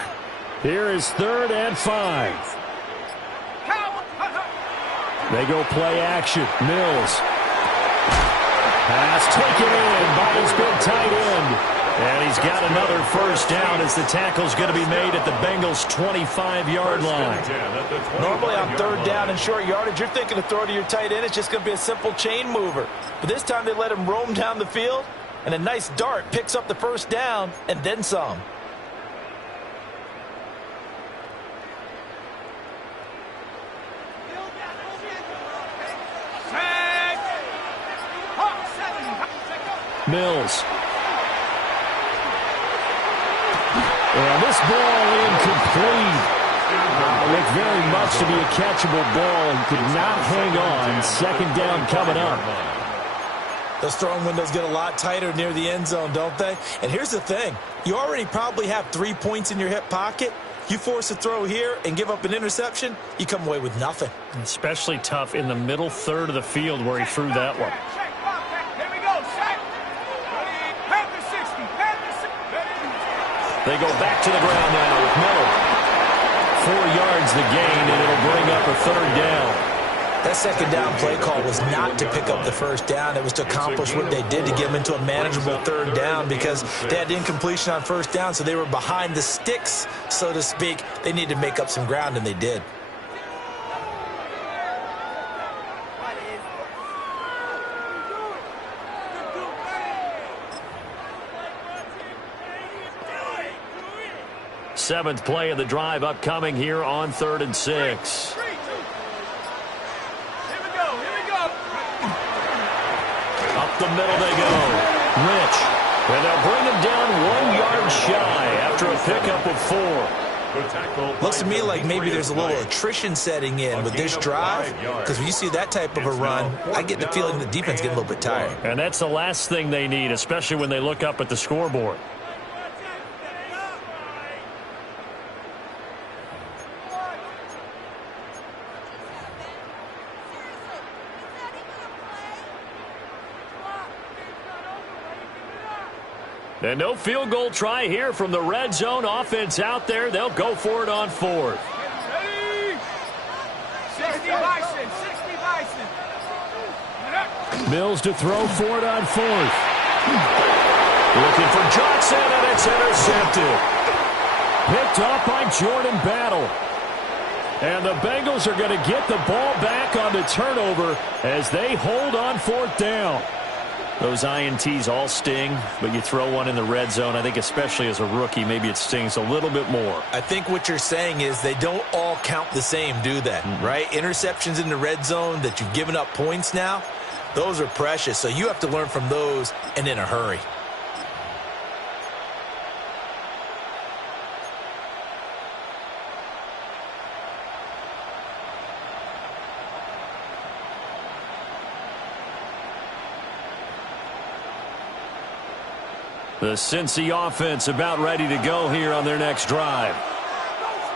Here is 3rd and 5. They go play action. Mills. Pass taken in by his big tight end. And he's got another first down as the tackle's going to be made at the Bengals' 25-yard line. Normally on 3rd down and short yardage, you're thinking to throw to your tight end. It's just going to be a simple chain mover. But this time they let him roam down the field. And a nice dart picks up the first down and then some. Mills. And this ball incomplete. Looked very much to be a catchable ball and could not hang on. 2nd down coming up. Those throwing windows get a lot tighter near the end zone, don't they? And here's the thing. You already probably have 3 points in your hip pocket. You force a throw here and give up an interception, you come away with nothing. Especially tough in the middle third of the field where he threw that one. Here we go, set. Panther 60, Panther 60. They go back to the ground now with Miller. 4 yards the gain, and it'll bring up a 3rd down. That 2nd down play call was not to pick up the first down. It was to accomplish what they did to get them into a manageable 3rd down because they had incompletion on first down, so they were behind the sticks, so to speak. They needed to make up some ground, and they did. Seventh play of the drive upcoming here on 3rd and 6. Up the middle they go. Rich. And they'll bring him down 1 yard shy after a pickup of 4. Looks to me like maybe there's a little attrition setting in with this drive because when you see that type of a run, I get the feeling the defense getting a little bit tired. And that's the last thing they need, especially when they look up at the scoreboard. And no field goal try here from the red zone offense out there. They'll go for it on 4th. Ready? 60 Bison, 60 Bison. Mills to throw for it on 4th. Looking for Johnson, and it's intercepted. Picked off by Jordan Battle. And the Bengals are going to get the ball back on the turnover as they hold on 4th down. Those INTs all sting, but you throw one in the red zone, I think especially as a rookie, maybe it stings a little bit more. I think what you're saying is they don't all count the same, do they? Right? Interceptions in the red zone that you've given up points now, those are precious. So you have to learn from those and in a hurry. The Cincy offense about ready to go here on their next drive.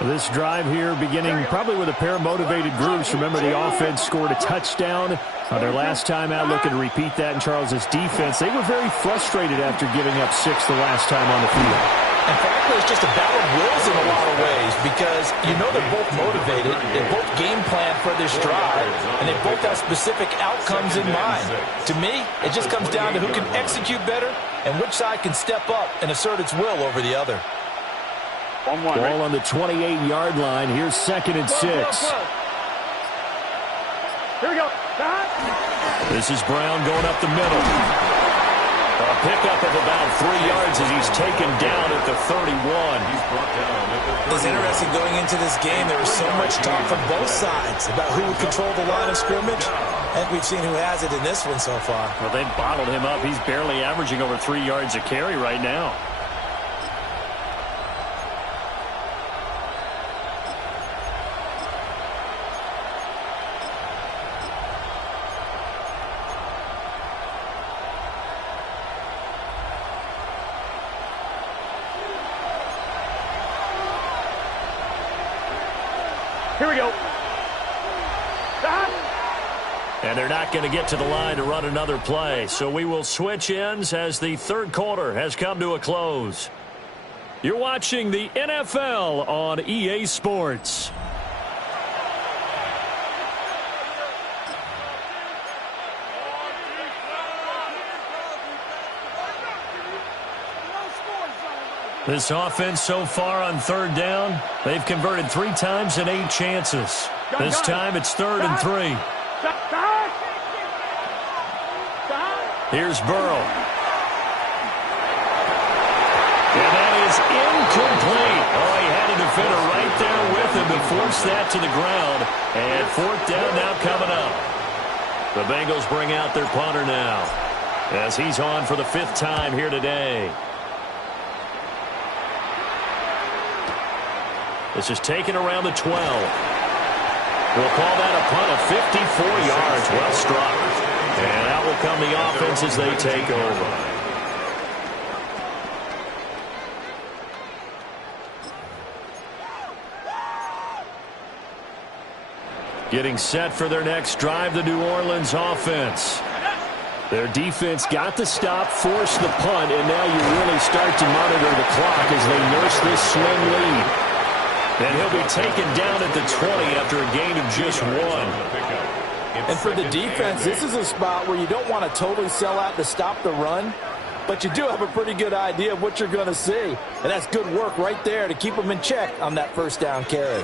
This drive here beginning probably with a pair of motivated groups. Remember, the offense scored a touchdown on their last time out. Looking to repeat that in Charles's defense. They were very frustrated after giving up 6 the last time on the field. And frankly, it's just a battle of wills in a lot of ways because you know they're both motivated, they both game plan for this drive, and they both have specific outcomes in mind. To me, it just comes down to who can execute better and which side can step up and assert its will over the other. Ball on the 28-yard line. Here's 2nd and 6. Here we go. This is Brown going up the middle. A pickup of about 3 yards as he's taken down at the 31. It's interesting going into this game. There was so much talk from both sides about who would control the line of scrimmage. And we've seen who has it in this one so far. Well, they've bottled him up. He's barely averaging over 3 yards a carry right now. Here we go. And they're not going to get to the line to run another play. So we will switch ends as the third quarter has come to a close. You're watching the NFL on EA Sports. This offense so far on third down, they've converted 3 times in 8 chances. This time it's 3rd and 3. Here's Burrow. And that is incomplete. Oh, he had a defender right there with him to force that to the ground. And 4th down now coming up. The Bengals bring out their punter now as he's on for the 5th time here today. This is taken around the 12. We'll call that a punt of 54 yards. Well struck. And out will come the offense as they take over. Getting set for their next drive, the New Orleans offense. Their defense got the stop, forced the punt, and now you really start to monitor the clock as they nurse this slim lead. And he'll be taken down at the 20 after a gain of just 1. And for the defense, this is a spot where you don't want to totally sell out to stop the run, but you do have a pretty good idea of what you're going to see. And that's good work right there to keep them in check on that 1st down carry.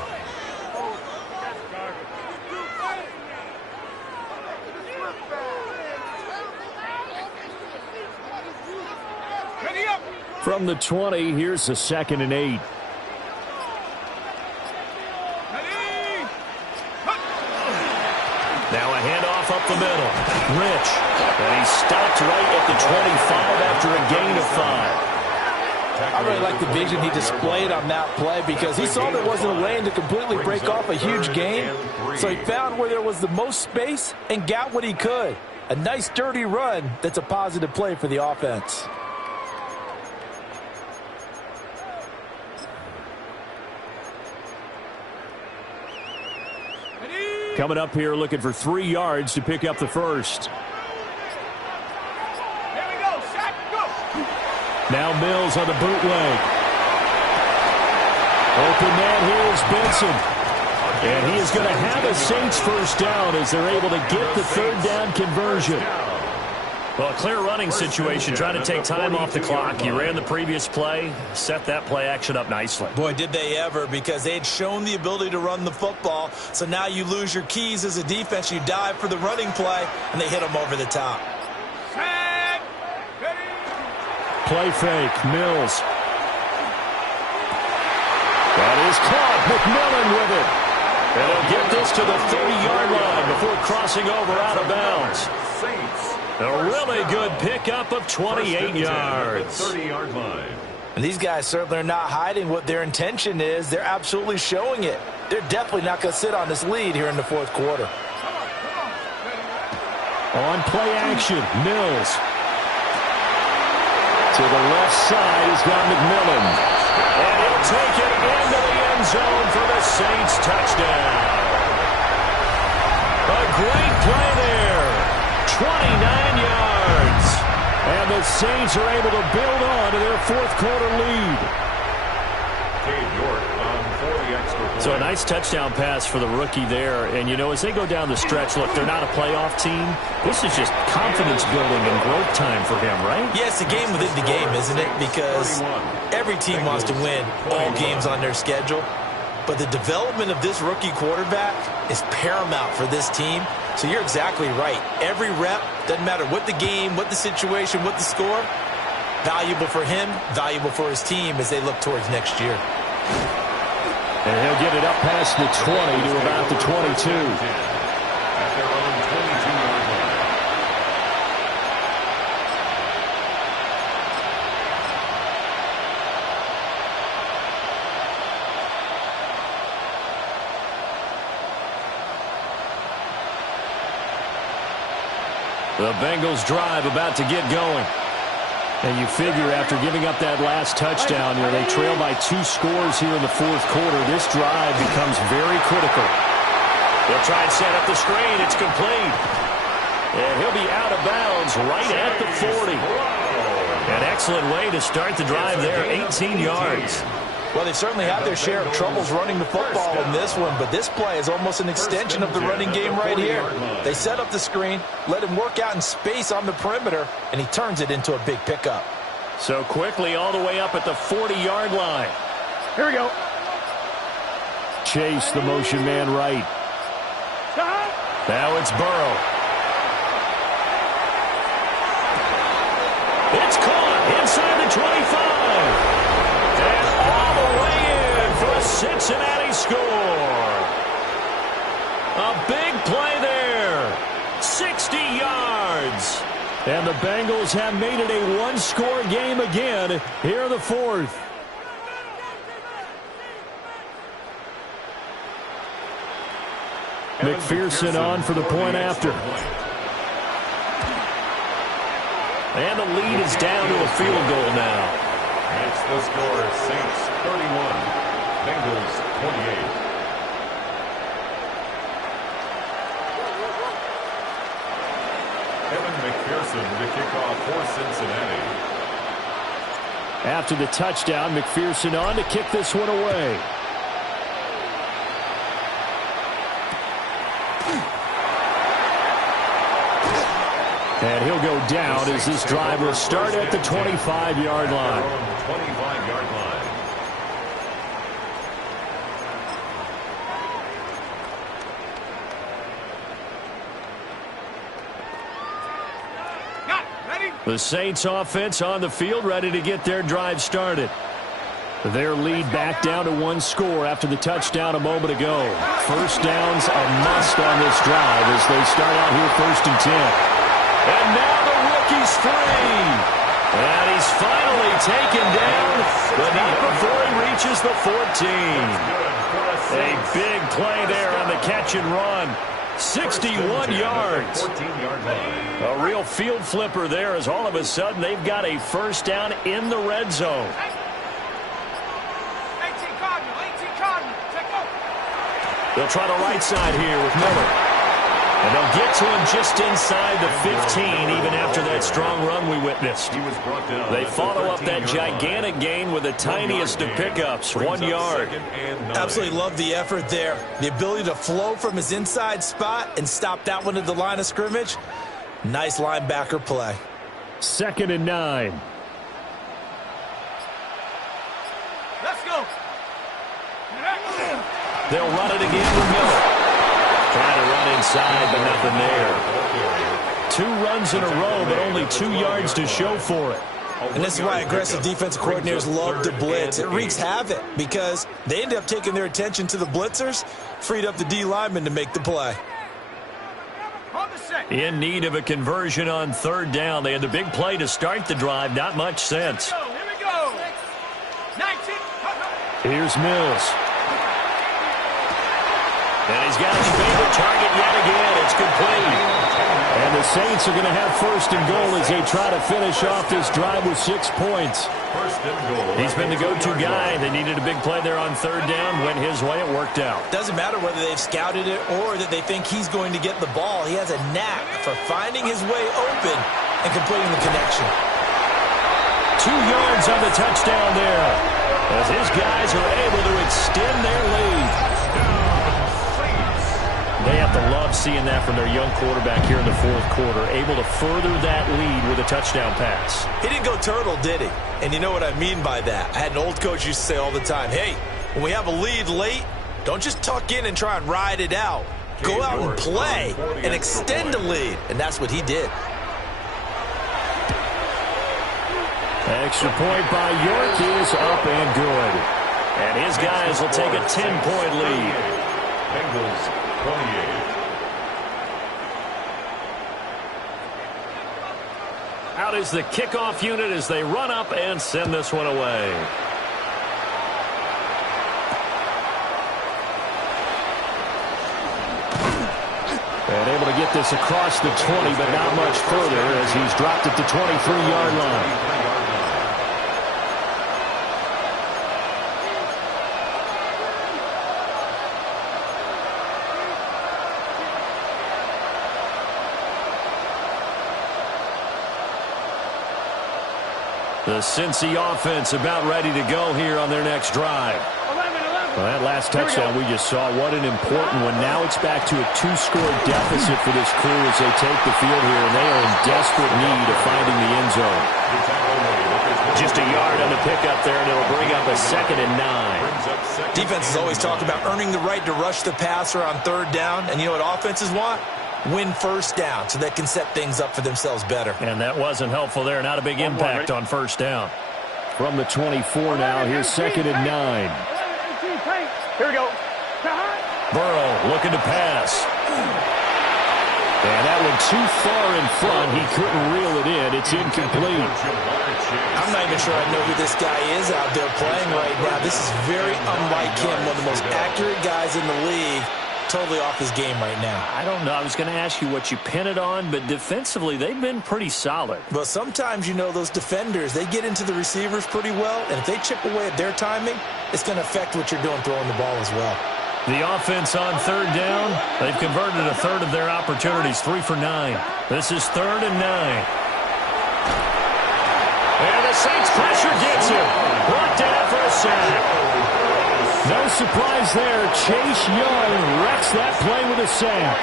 From the 20, here's a 2nd and 8. Now a handoff up the middle. Rich. And he's stopped right at the 25 after a gain of 5. I really like the vision he displayed on that play because he saw there wasn't a lane to completely break off a huge gain. So he found where there was the most space and got what he could. A nice, dirty run that's a positive play for the offense. Coming up here looking for 3 yards to pick up the 1st. Here we go, Shaq, go. Now Mills on the bootleg. Open man here is Benson. And he is going to have a Saints 1st down as they're able to get the 3rd down conversion. Well, a clear running situation, trying to take time off the clock. You ran the previous play, set that play action up nicely. Boy, did they ever, because they had shown the ability to run the football. So now you lose your keys as a defense. You dive for the running play, and they hit them over the top. Play fake, Mills. That is caught. McMillan with it. And he'll get this to the 30-yard line before crossing over out of bounds. A really good pickup of 28 yards. 30-yard line. And these guys certainly are not hiding what their intention is. They're absolutely showing it. They're definitely not going to sit on this lead here in the 4th quarter. On play action, Mills. To the left side, he's got McMillan. And he'll take it into the end zone for the Saints touchdown. A great play there. 29 yards. And the Saints are able to build on to their 4th quarter lead. So a nice touchdown pass for the rookie there. And, you know, as they go down the stretch, look, they're not a playoff team. This is just confidence building and growth time for him, right? Yeah, it's a game within the game, isn't it? Because every team wants to win all games on their schedule. But the development of this rookie quarterback is paramount for this team. So you're exactly right. Every rep, doesn't matter what the game, what the situation, what the score, valuable for him, valuable for his team as they look towards next year. And he'll get it up past the 20 to about the 22. At their own 22-yard line. The Bengals drive about to get going. And you figure after giving up that last touchdown, you know, they trail by 2 scores here in the fourth quarter. This drive becomes very critical. They'll try and set up the screen. It's complete. And he'll be out of bounds right at the 40. An excellent way to start the drive there, 18 yards. Well, they certainly have their share of troubles running the football in this one, but this play is almost an extension of the running game right here. They set up the screen, let him work out in space on the perimeter, and he turns it into a big pickup. So quickly all the way up at the 40-yard line. Here we go. Chase the motion man right. Stop. Now it's Burrow. It's caught inside the 25. And all the way in for a Cincinnati score. A big play there. 60 yards. And the Bengals have made it a one-score game again here in the fourth. McPherson on for the point after. And the lead is down to a field goal now. It's the score, Saints 31, Bengals 28. Evan McPherson to kick off for Cincinnati. After the touchdown, McPherson on to kick this one away. And he'll go down as this drive will start at the 25-yard line. 25-yard line. The Saints offense on the field ready to get their drive started. Their lead back down to 1 score after the touchdown a moment ago. First down's a must on this drive as they start out here 1st and 10. And now the rookie's free. And he's finally taken down, but not before he reaches the 14. A big play there on the catch and run. 61 yards. A real field flipper there as all of a sudden they've got a first down in the red zone. 18 Cardinal, take over. They'll try the right side here with Miller. And they'll get to him just inside the 15, even after that strong run we witnessed. They follow up that gigantic gain with the tiniest of pickups, 1 yard. Absolutely love the effort there. The ability to flow from his inside spot and stop that one at the line of scrimmage. Nice linebacker play. 2nd and 9. Let's go. They'll run it again with Miller. Trying to run inside, but nothing there. 2 runs in a row, but only 2 yards to show for it. And this is why aggressive defensive coordinators love to blitz. It wreaks havoc because they end up taking their attention to the blitzers, freed up the D lineman to make the play. In need of a conversion on 3rd down. They had the big play to start the drive. Not much sense. Here we go. 19. Here's Mills. And he's got his favorite target yet again. It's complete. And the Saints are going to have 1st and goal as they try to finish off this drive with 6 points. 1st and goal. He's been the go-to guy. They needed a big play there on 3rd down. Went his way. It worked out. Doesn't matter whether they've scouted it or that they think he's going to get the ball. He has a knack for finding his way open and completing the connection. 2 yards on the touchdown there. as his guys are able to extend their lead. They have to love seeing that from their young quarterback here in the fourth quarter, able to further that lead with a touchdown pass. He didn't go turtle, did he? And you know what I mean by that. I had an old coach used to say all the time, hey, when we have a lead late, don't just tuck in and try and ride it out. Go out and play and extend the lead. And that's what he did. Extra point by York is up and good. And his guys will take a 10-point lead. Bengals 28. Out is the kickoff unit as they run up and send this one away. And able to get this across the 20, but not much further as he's dropped it to 23-yard line. The Cincy offense about ready to go here on their next drive. 11. Well, that last touchdown we just saw, what an important one. Now it's back to a 2-score deficit for this crew as they take the field here, and they are in desperate need of finding the end zone. Just a yard on the pickup there, and it'll bring up a 2nd and 9. Defenses always talk about earning the right to rush the passer on third down, and you know what offenses want? Win first down so they can set things up for themselves better. And that wasn't helpful there. Not a big impact on first down. From the 24 now, here's 2nd and 9. Here we go. Burrow looking to pass. And that one too far in front. He couldn't reel it in. It's incomplete. I'm not even sure I know who this guy is out there playing right now. This is very unlike him, one of the most accurate guys in the league. Totally off his game right now. I don't know. I was going to ask you what you pin it on, but defensively, they've been pretty solid. But sometimes, you know, those defenders, they get into the receivers pretty well, and if they chip away at their timing, it's going to affect what you're doing throwing the ball as well. The offense on third down, they've converted a third of their opportunities, 3 for 9. This is 3rd and 9. And the Saints pressure gets him. Brought down for a sack. No surprise there. Chase Young wrecks that play with a sack.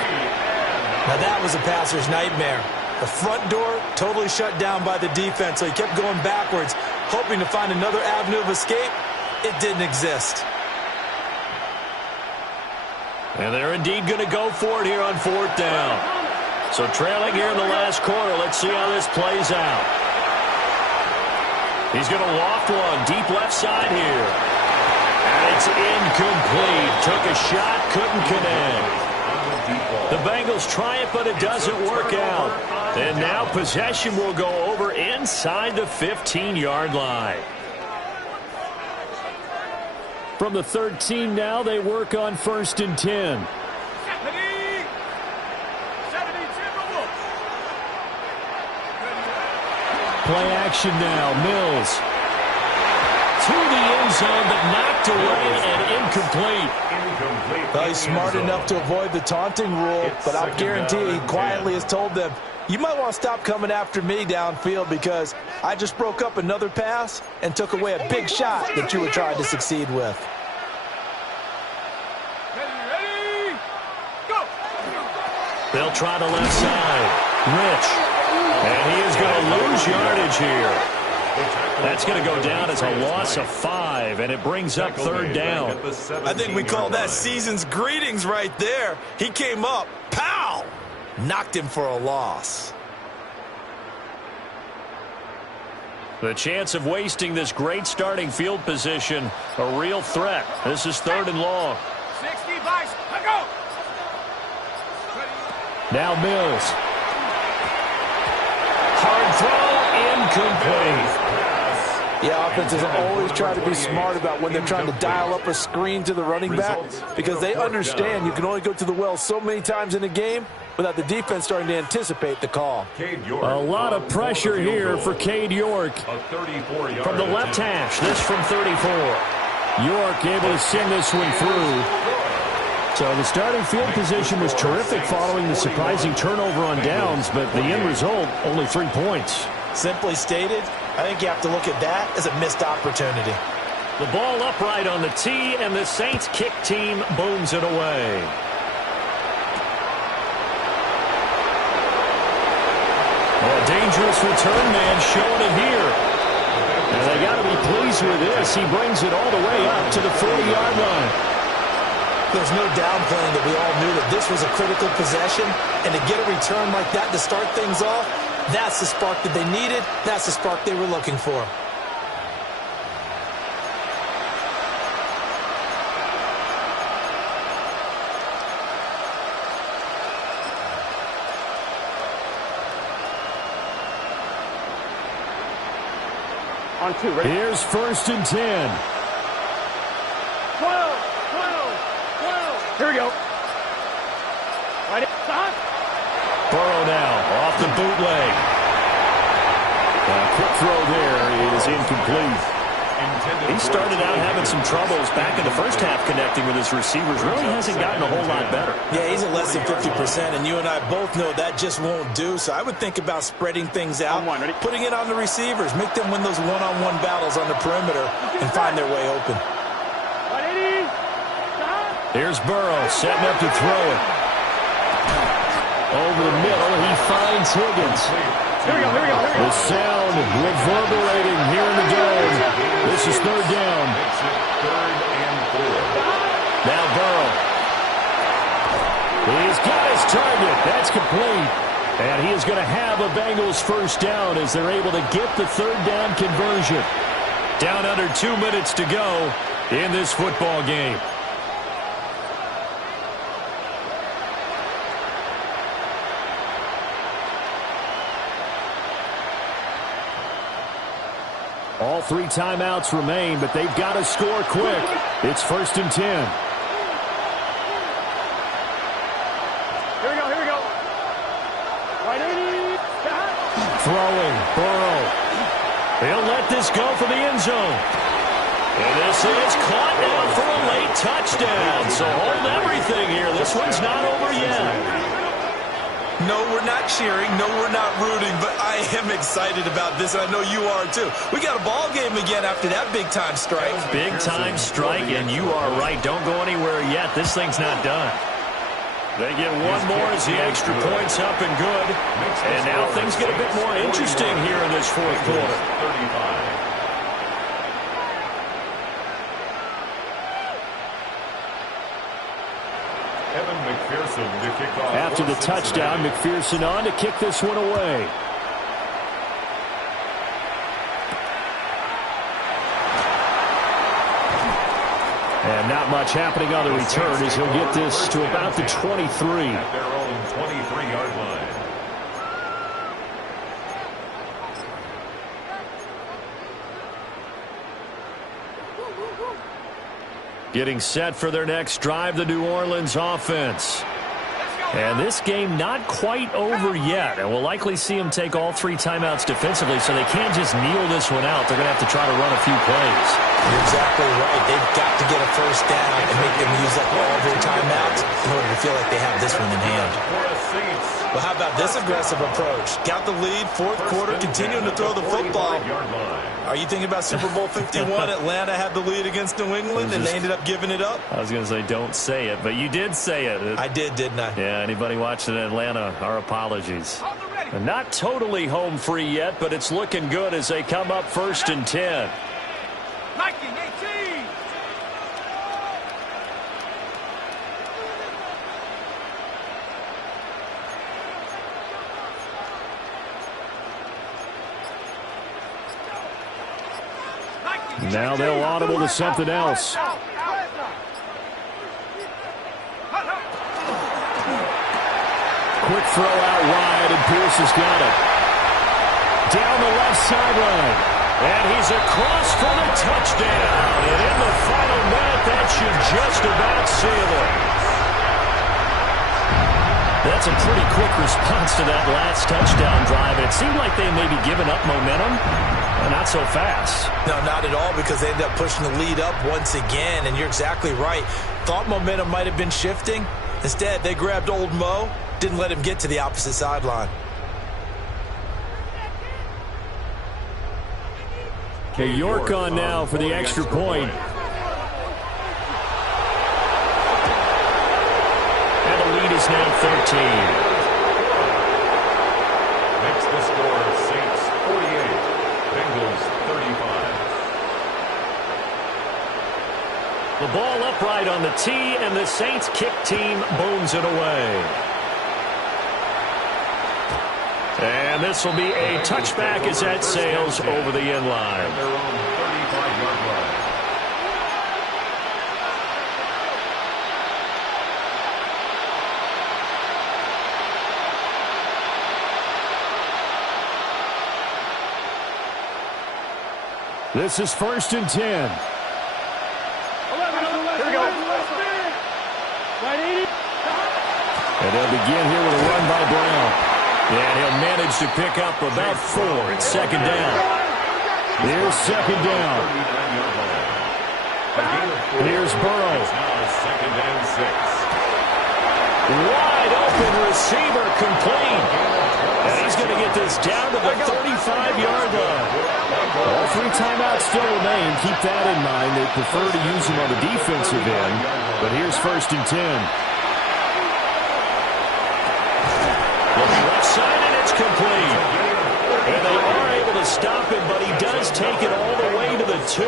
Now that was a passer's nightmare. The front door totally shut down by the defense, so he kept going backwards, hoping to find another avenue of escape. It didn't exist. And they're indeed going to go for it here on 4th down. So trailing here in the last quarter. Let's see how this plays out. He's going to loft one deep left side here. And it's incomplete. Took a shot, couldn't connect. The Bengals try it, but it doesn't work out. And now possession will go over inside the 15-yard line. From the 13 now, they work on 1st and 10. Play action now. Mills. To the end zone, but knocked away and incomplete. Well, he's smart enough to avoid the taunting rule, but I'll guarantee he quietly has told them, you might want to stop coming after me downfield because I just broke up another pass and took away a big shot that you were trying to succeed with. Ready, go! They'll try the left side. Rich. And he is going to lose yardage here. That's going to go down as a loss of 5, and it brings up 3rd down. I think we call that season's greetings right there. He came up, pow! Knocked him for a loss. The chance of wasting this great starting field position, a real threat. This is 3rd and long. 60, Vice, go! Now Mills. Hard throw, incomplete. Yeah, offenses always try to be smart about when they're trying to dial up a screen to the running back because they understand you can only go to the well so many times in a game without the defense starting to anticipate the call. A lot of pressure here for Cade York. From the left hash, this from 34. York able to send this one through. So the starting field position was terrific following the surprising turnover on downs, but the end result, only 3 points. Simply stated, I think you have to look at that as a missed opportunity. The ball upright on the tee, and the Saints kick team booms it away. A dangerous return man showing it here. And they got to be pleased with this. He brings it all the way up to the 40-yard line. There's no downplaying that we all knew that this was a critical possession, and to get a return like that to start things off, that's the spark that they needed. That's the spark they were looking for. On 2, ready? Here's 1st and 10. 12. Here we go. Right. Stop. Burrow now off the bootleg. A quick throw there is incomplete. He started out having some troubles back in the first half connecting with his receivers. Really hasn't gotten a whole lot better. Yeah, he's at less than 50%, and you and I both know that just won't do. So I would think about spreading things out, putting it on the receivers, make them win those one-on-one battles on the perimeter, and find their way open. Here's Burrow setting up to throw it. Over the middle, he finds Higgins. Here we go. The sound reverberating here in the dome. This is 3rd down. Now Burrow. He's got his target. That's complete. And he is going to have a Bengals 1st down as they're able to get the 3rd down conversion. Down under 2 minutes to go in this football game. All 3 timeouts remain, but they've got to score quick. It's 1st and 10. Here we go. Right. Throwing, Burrow. He'll let this go for the end zone. And this is caught down for a late touchdown. So hold everything here. This one's not over yet. No, we're not cheering. No, we're not rooting. But I am excited about this, and I know you are too. We got a ball game again after that big-time strike. Big-time strike, and you are right. Don't go anywhere yet. This thing's not done. They get one more as the extra point's up and good. And now things get a bit more interesting here in this 4th quarter. 35. After the touchdown, McPherson on to kick this one away. And not much happening on the return as he'll get this to about the 23. At their own 23-yard line. Getting set for their next drive, the New Orleans offense. And this game not quite over yet. And we'll likely see them take all 3 timeouts defensively, so they can't just kneel this one out. They're going to have to try to run a few plays. You're exactly right. They've got to get a 1st down and make them use up all their timeouts in order to feel like they have this one in hand. Well, how about this aggressive approach? Got the lead, 4th quarter, continuing to throw the football. Are you thinking about Super Bowl 51? Atlanta had the lead against New England, and they ended up giving it up? I was going to say don't say it, but you did say it. I did, didn't I? Yeah, anybody watching Atlanta, our apologies. And not totally home free yet, but it's looking good as they come up 1st and 10. 19-18. Now they'll audible to something else. Quick throw out wide, and Pierce has got it. Down the left sideline. And he's across for the touchdown. And in the final minute, that should just about seal it. That's a pretty quick response to that last touchdown drive. It seemed like they may be giving up momentum. Not so fast. No, not at all, because they ended up pushing the lead up once again, and you're exactly right. Thought momentum might have been shifting. Instead, they grabbed old Mo, didn't let him get to the opposite sideline. York on now for the extra point. And the lead is now 13. Makes the score Saints 48, Bengals 35. The ball upright on the tee, and the Saints kick team booms it away. And this will be a touchback as that sails over the end line. Their own 35-yard line. This is 1st and 10. Here we go. And they'll begin here with a run by Brown. And he'll manage to pick up about 4. It's 2nd down. Here's 2nd down. Here's Burrow. Now 2nd and 6. Wide open receiver complete. And he's going to get this down to the 35-yard line. All 3 timeouts still remain. Keep that in mind. They prefer to use them on the defensive end. But here's 1st and 10. Looking left side, and it's complete. And they are able to stop him, but he does take it all the way to the 2.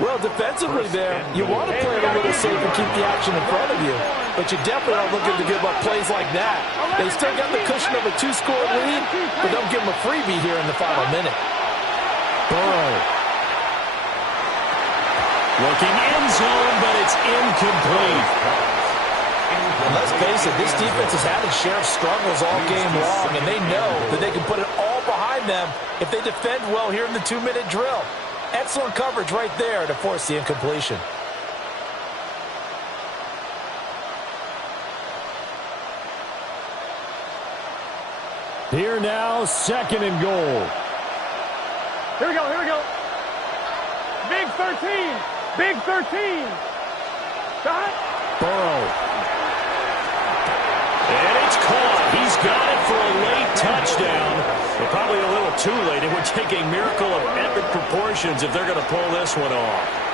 Well, defensively there, you want to play it a little safe and keep the action in front of you. But you definitely aren't looking to give up plays like that. They still got the cushion of a 2-score lead, but don't give them a freebie here in the final minute. Burrow. Looking end zone, but it's incomplete. And let's face it, this defense has had its share of struggles all game long, and they know that they can put it all behind them if they defend well here in the 2-minute drill. Excellent coverage right there to force the incompletion. Here now, 2nd and goal. Here we go, here we go. Big 13. Big 13. Shot. Burrow. And it's caught. He's got it for a late touchdown. But probably a little too late. It would take a miracle of epic proportions if they're going to pull this one off.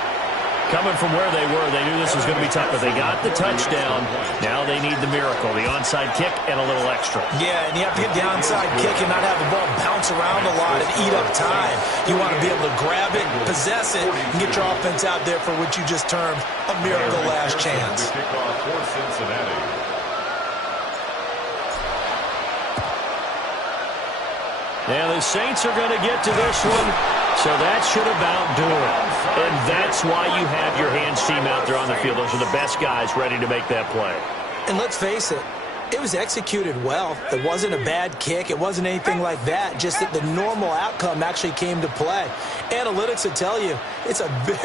Coming from where they were, they knew this was going to be tough, but they got the touchdown. Now they need the miracle, the onside kick and a little extra. Yeah, and you have to get the onside kick and not have the ball bounce around a lot and eat up time. You want to be able to grab it, possess it, and get your offense out there for what you just termed a miracle last chance. Kickoff for Cincinnati. Now the Saints are going to get to this one, so that should about do it. And that's why you have your hands team out there on the field. Those are the best guys ready to make that play. And let's face it, it was executed well. It wasn't a bad kick. It wasn't anything like that. Just that the normal outcome actually came to play. Analytics will tell you it's a very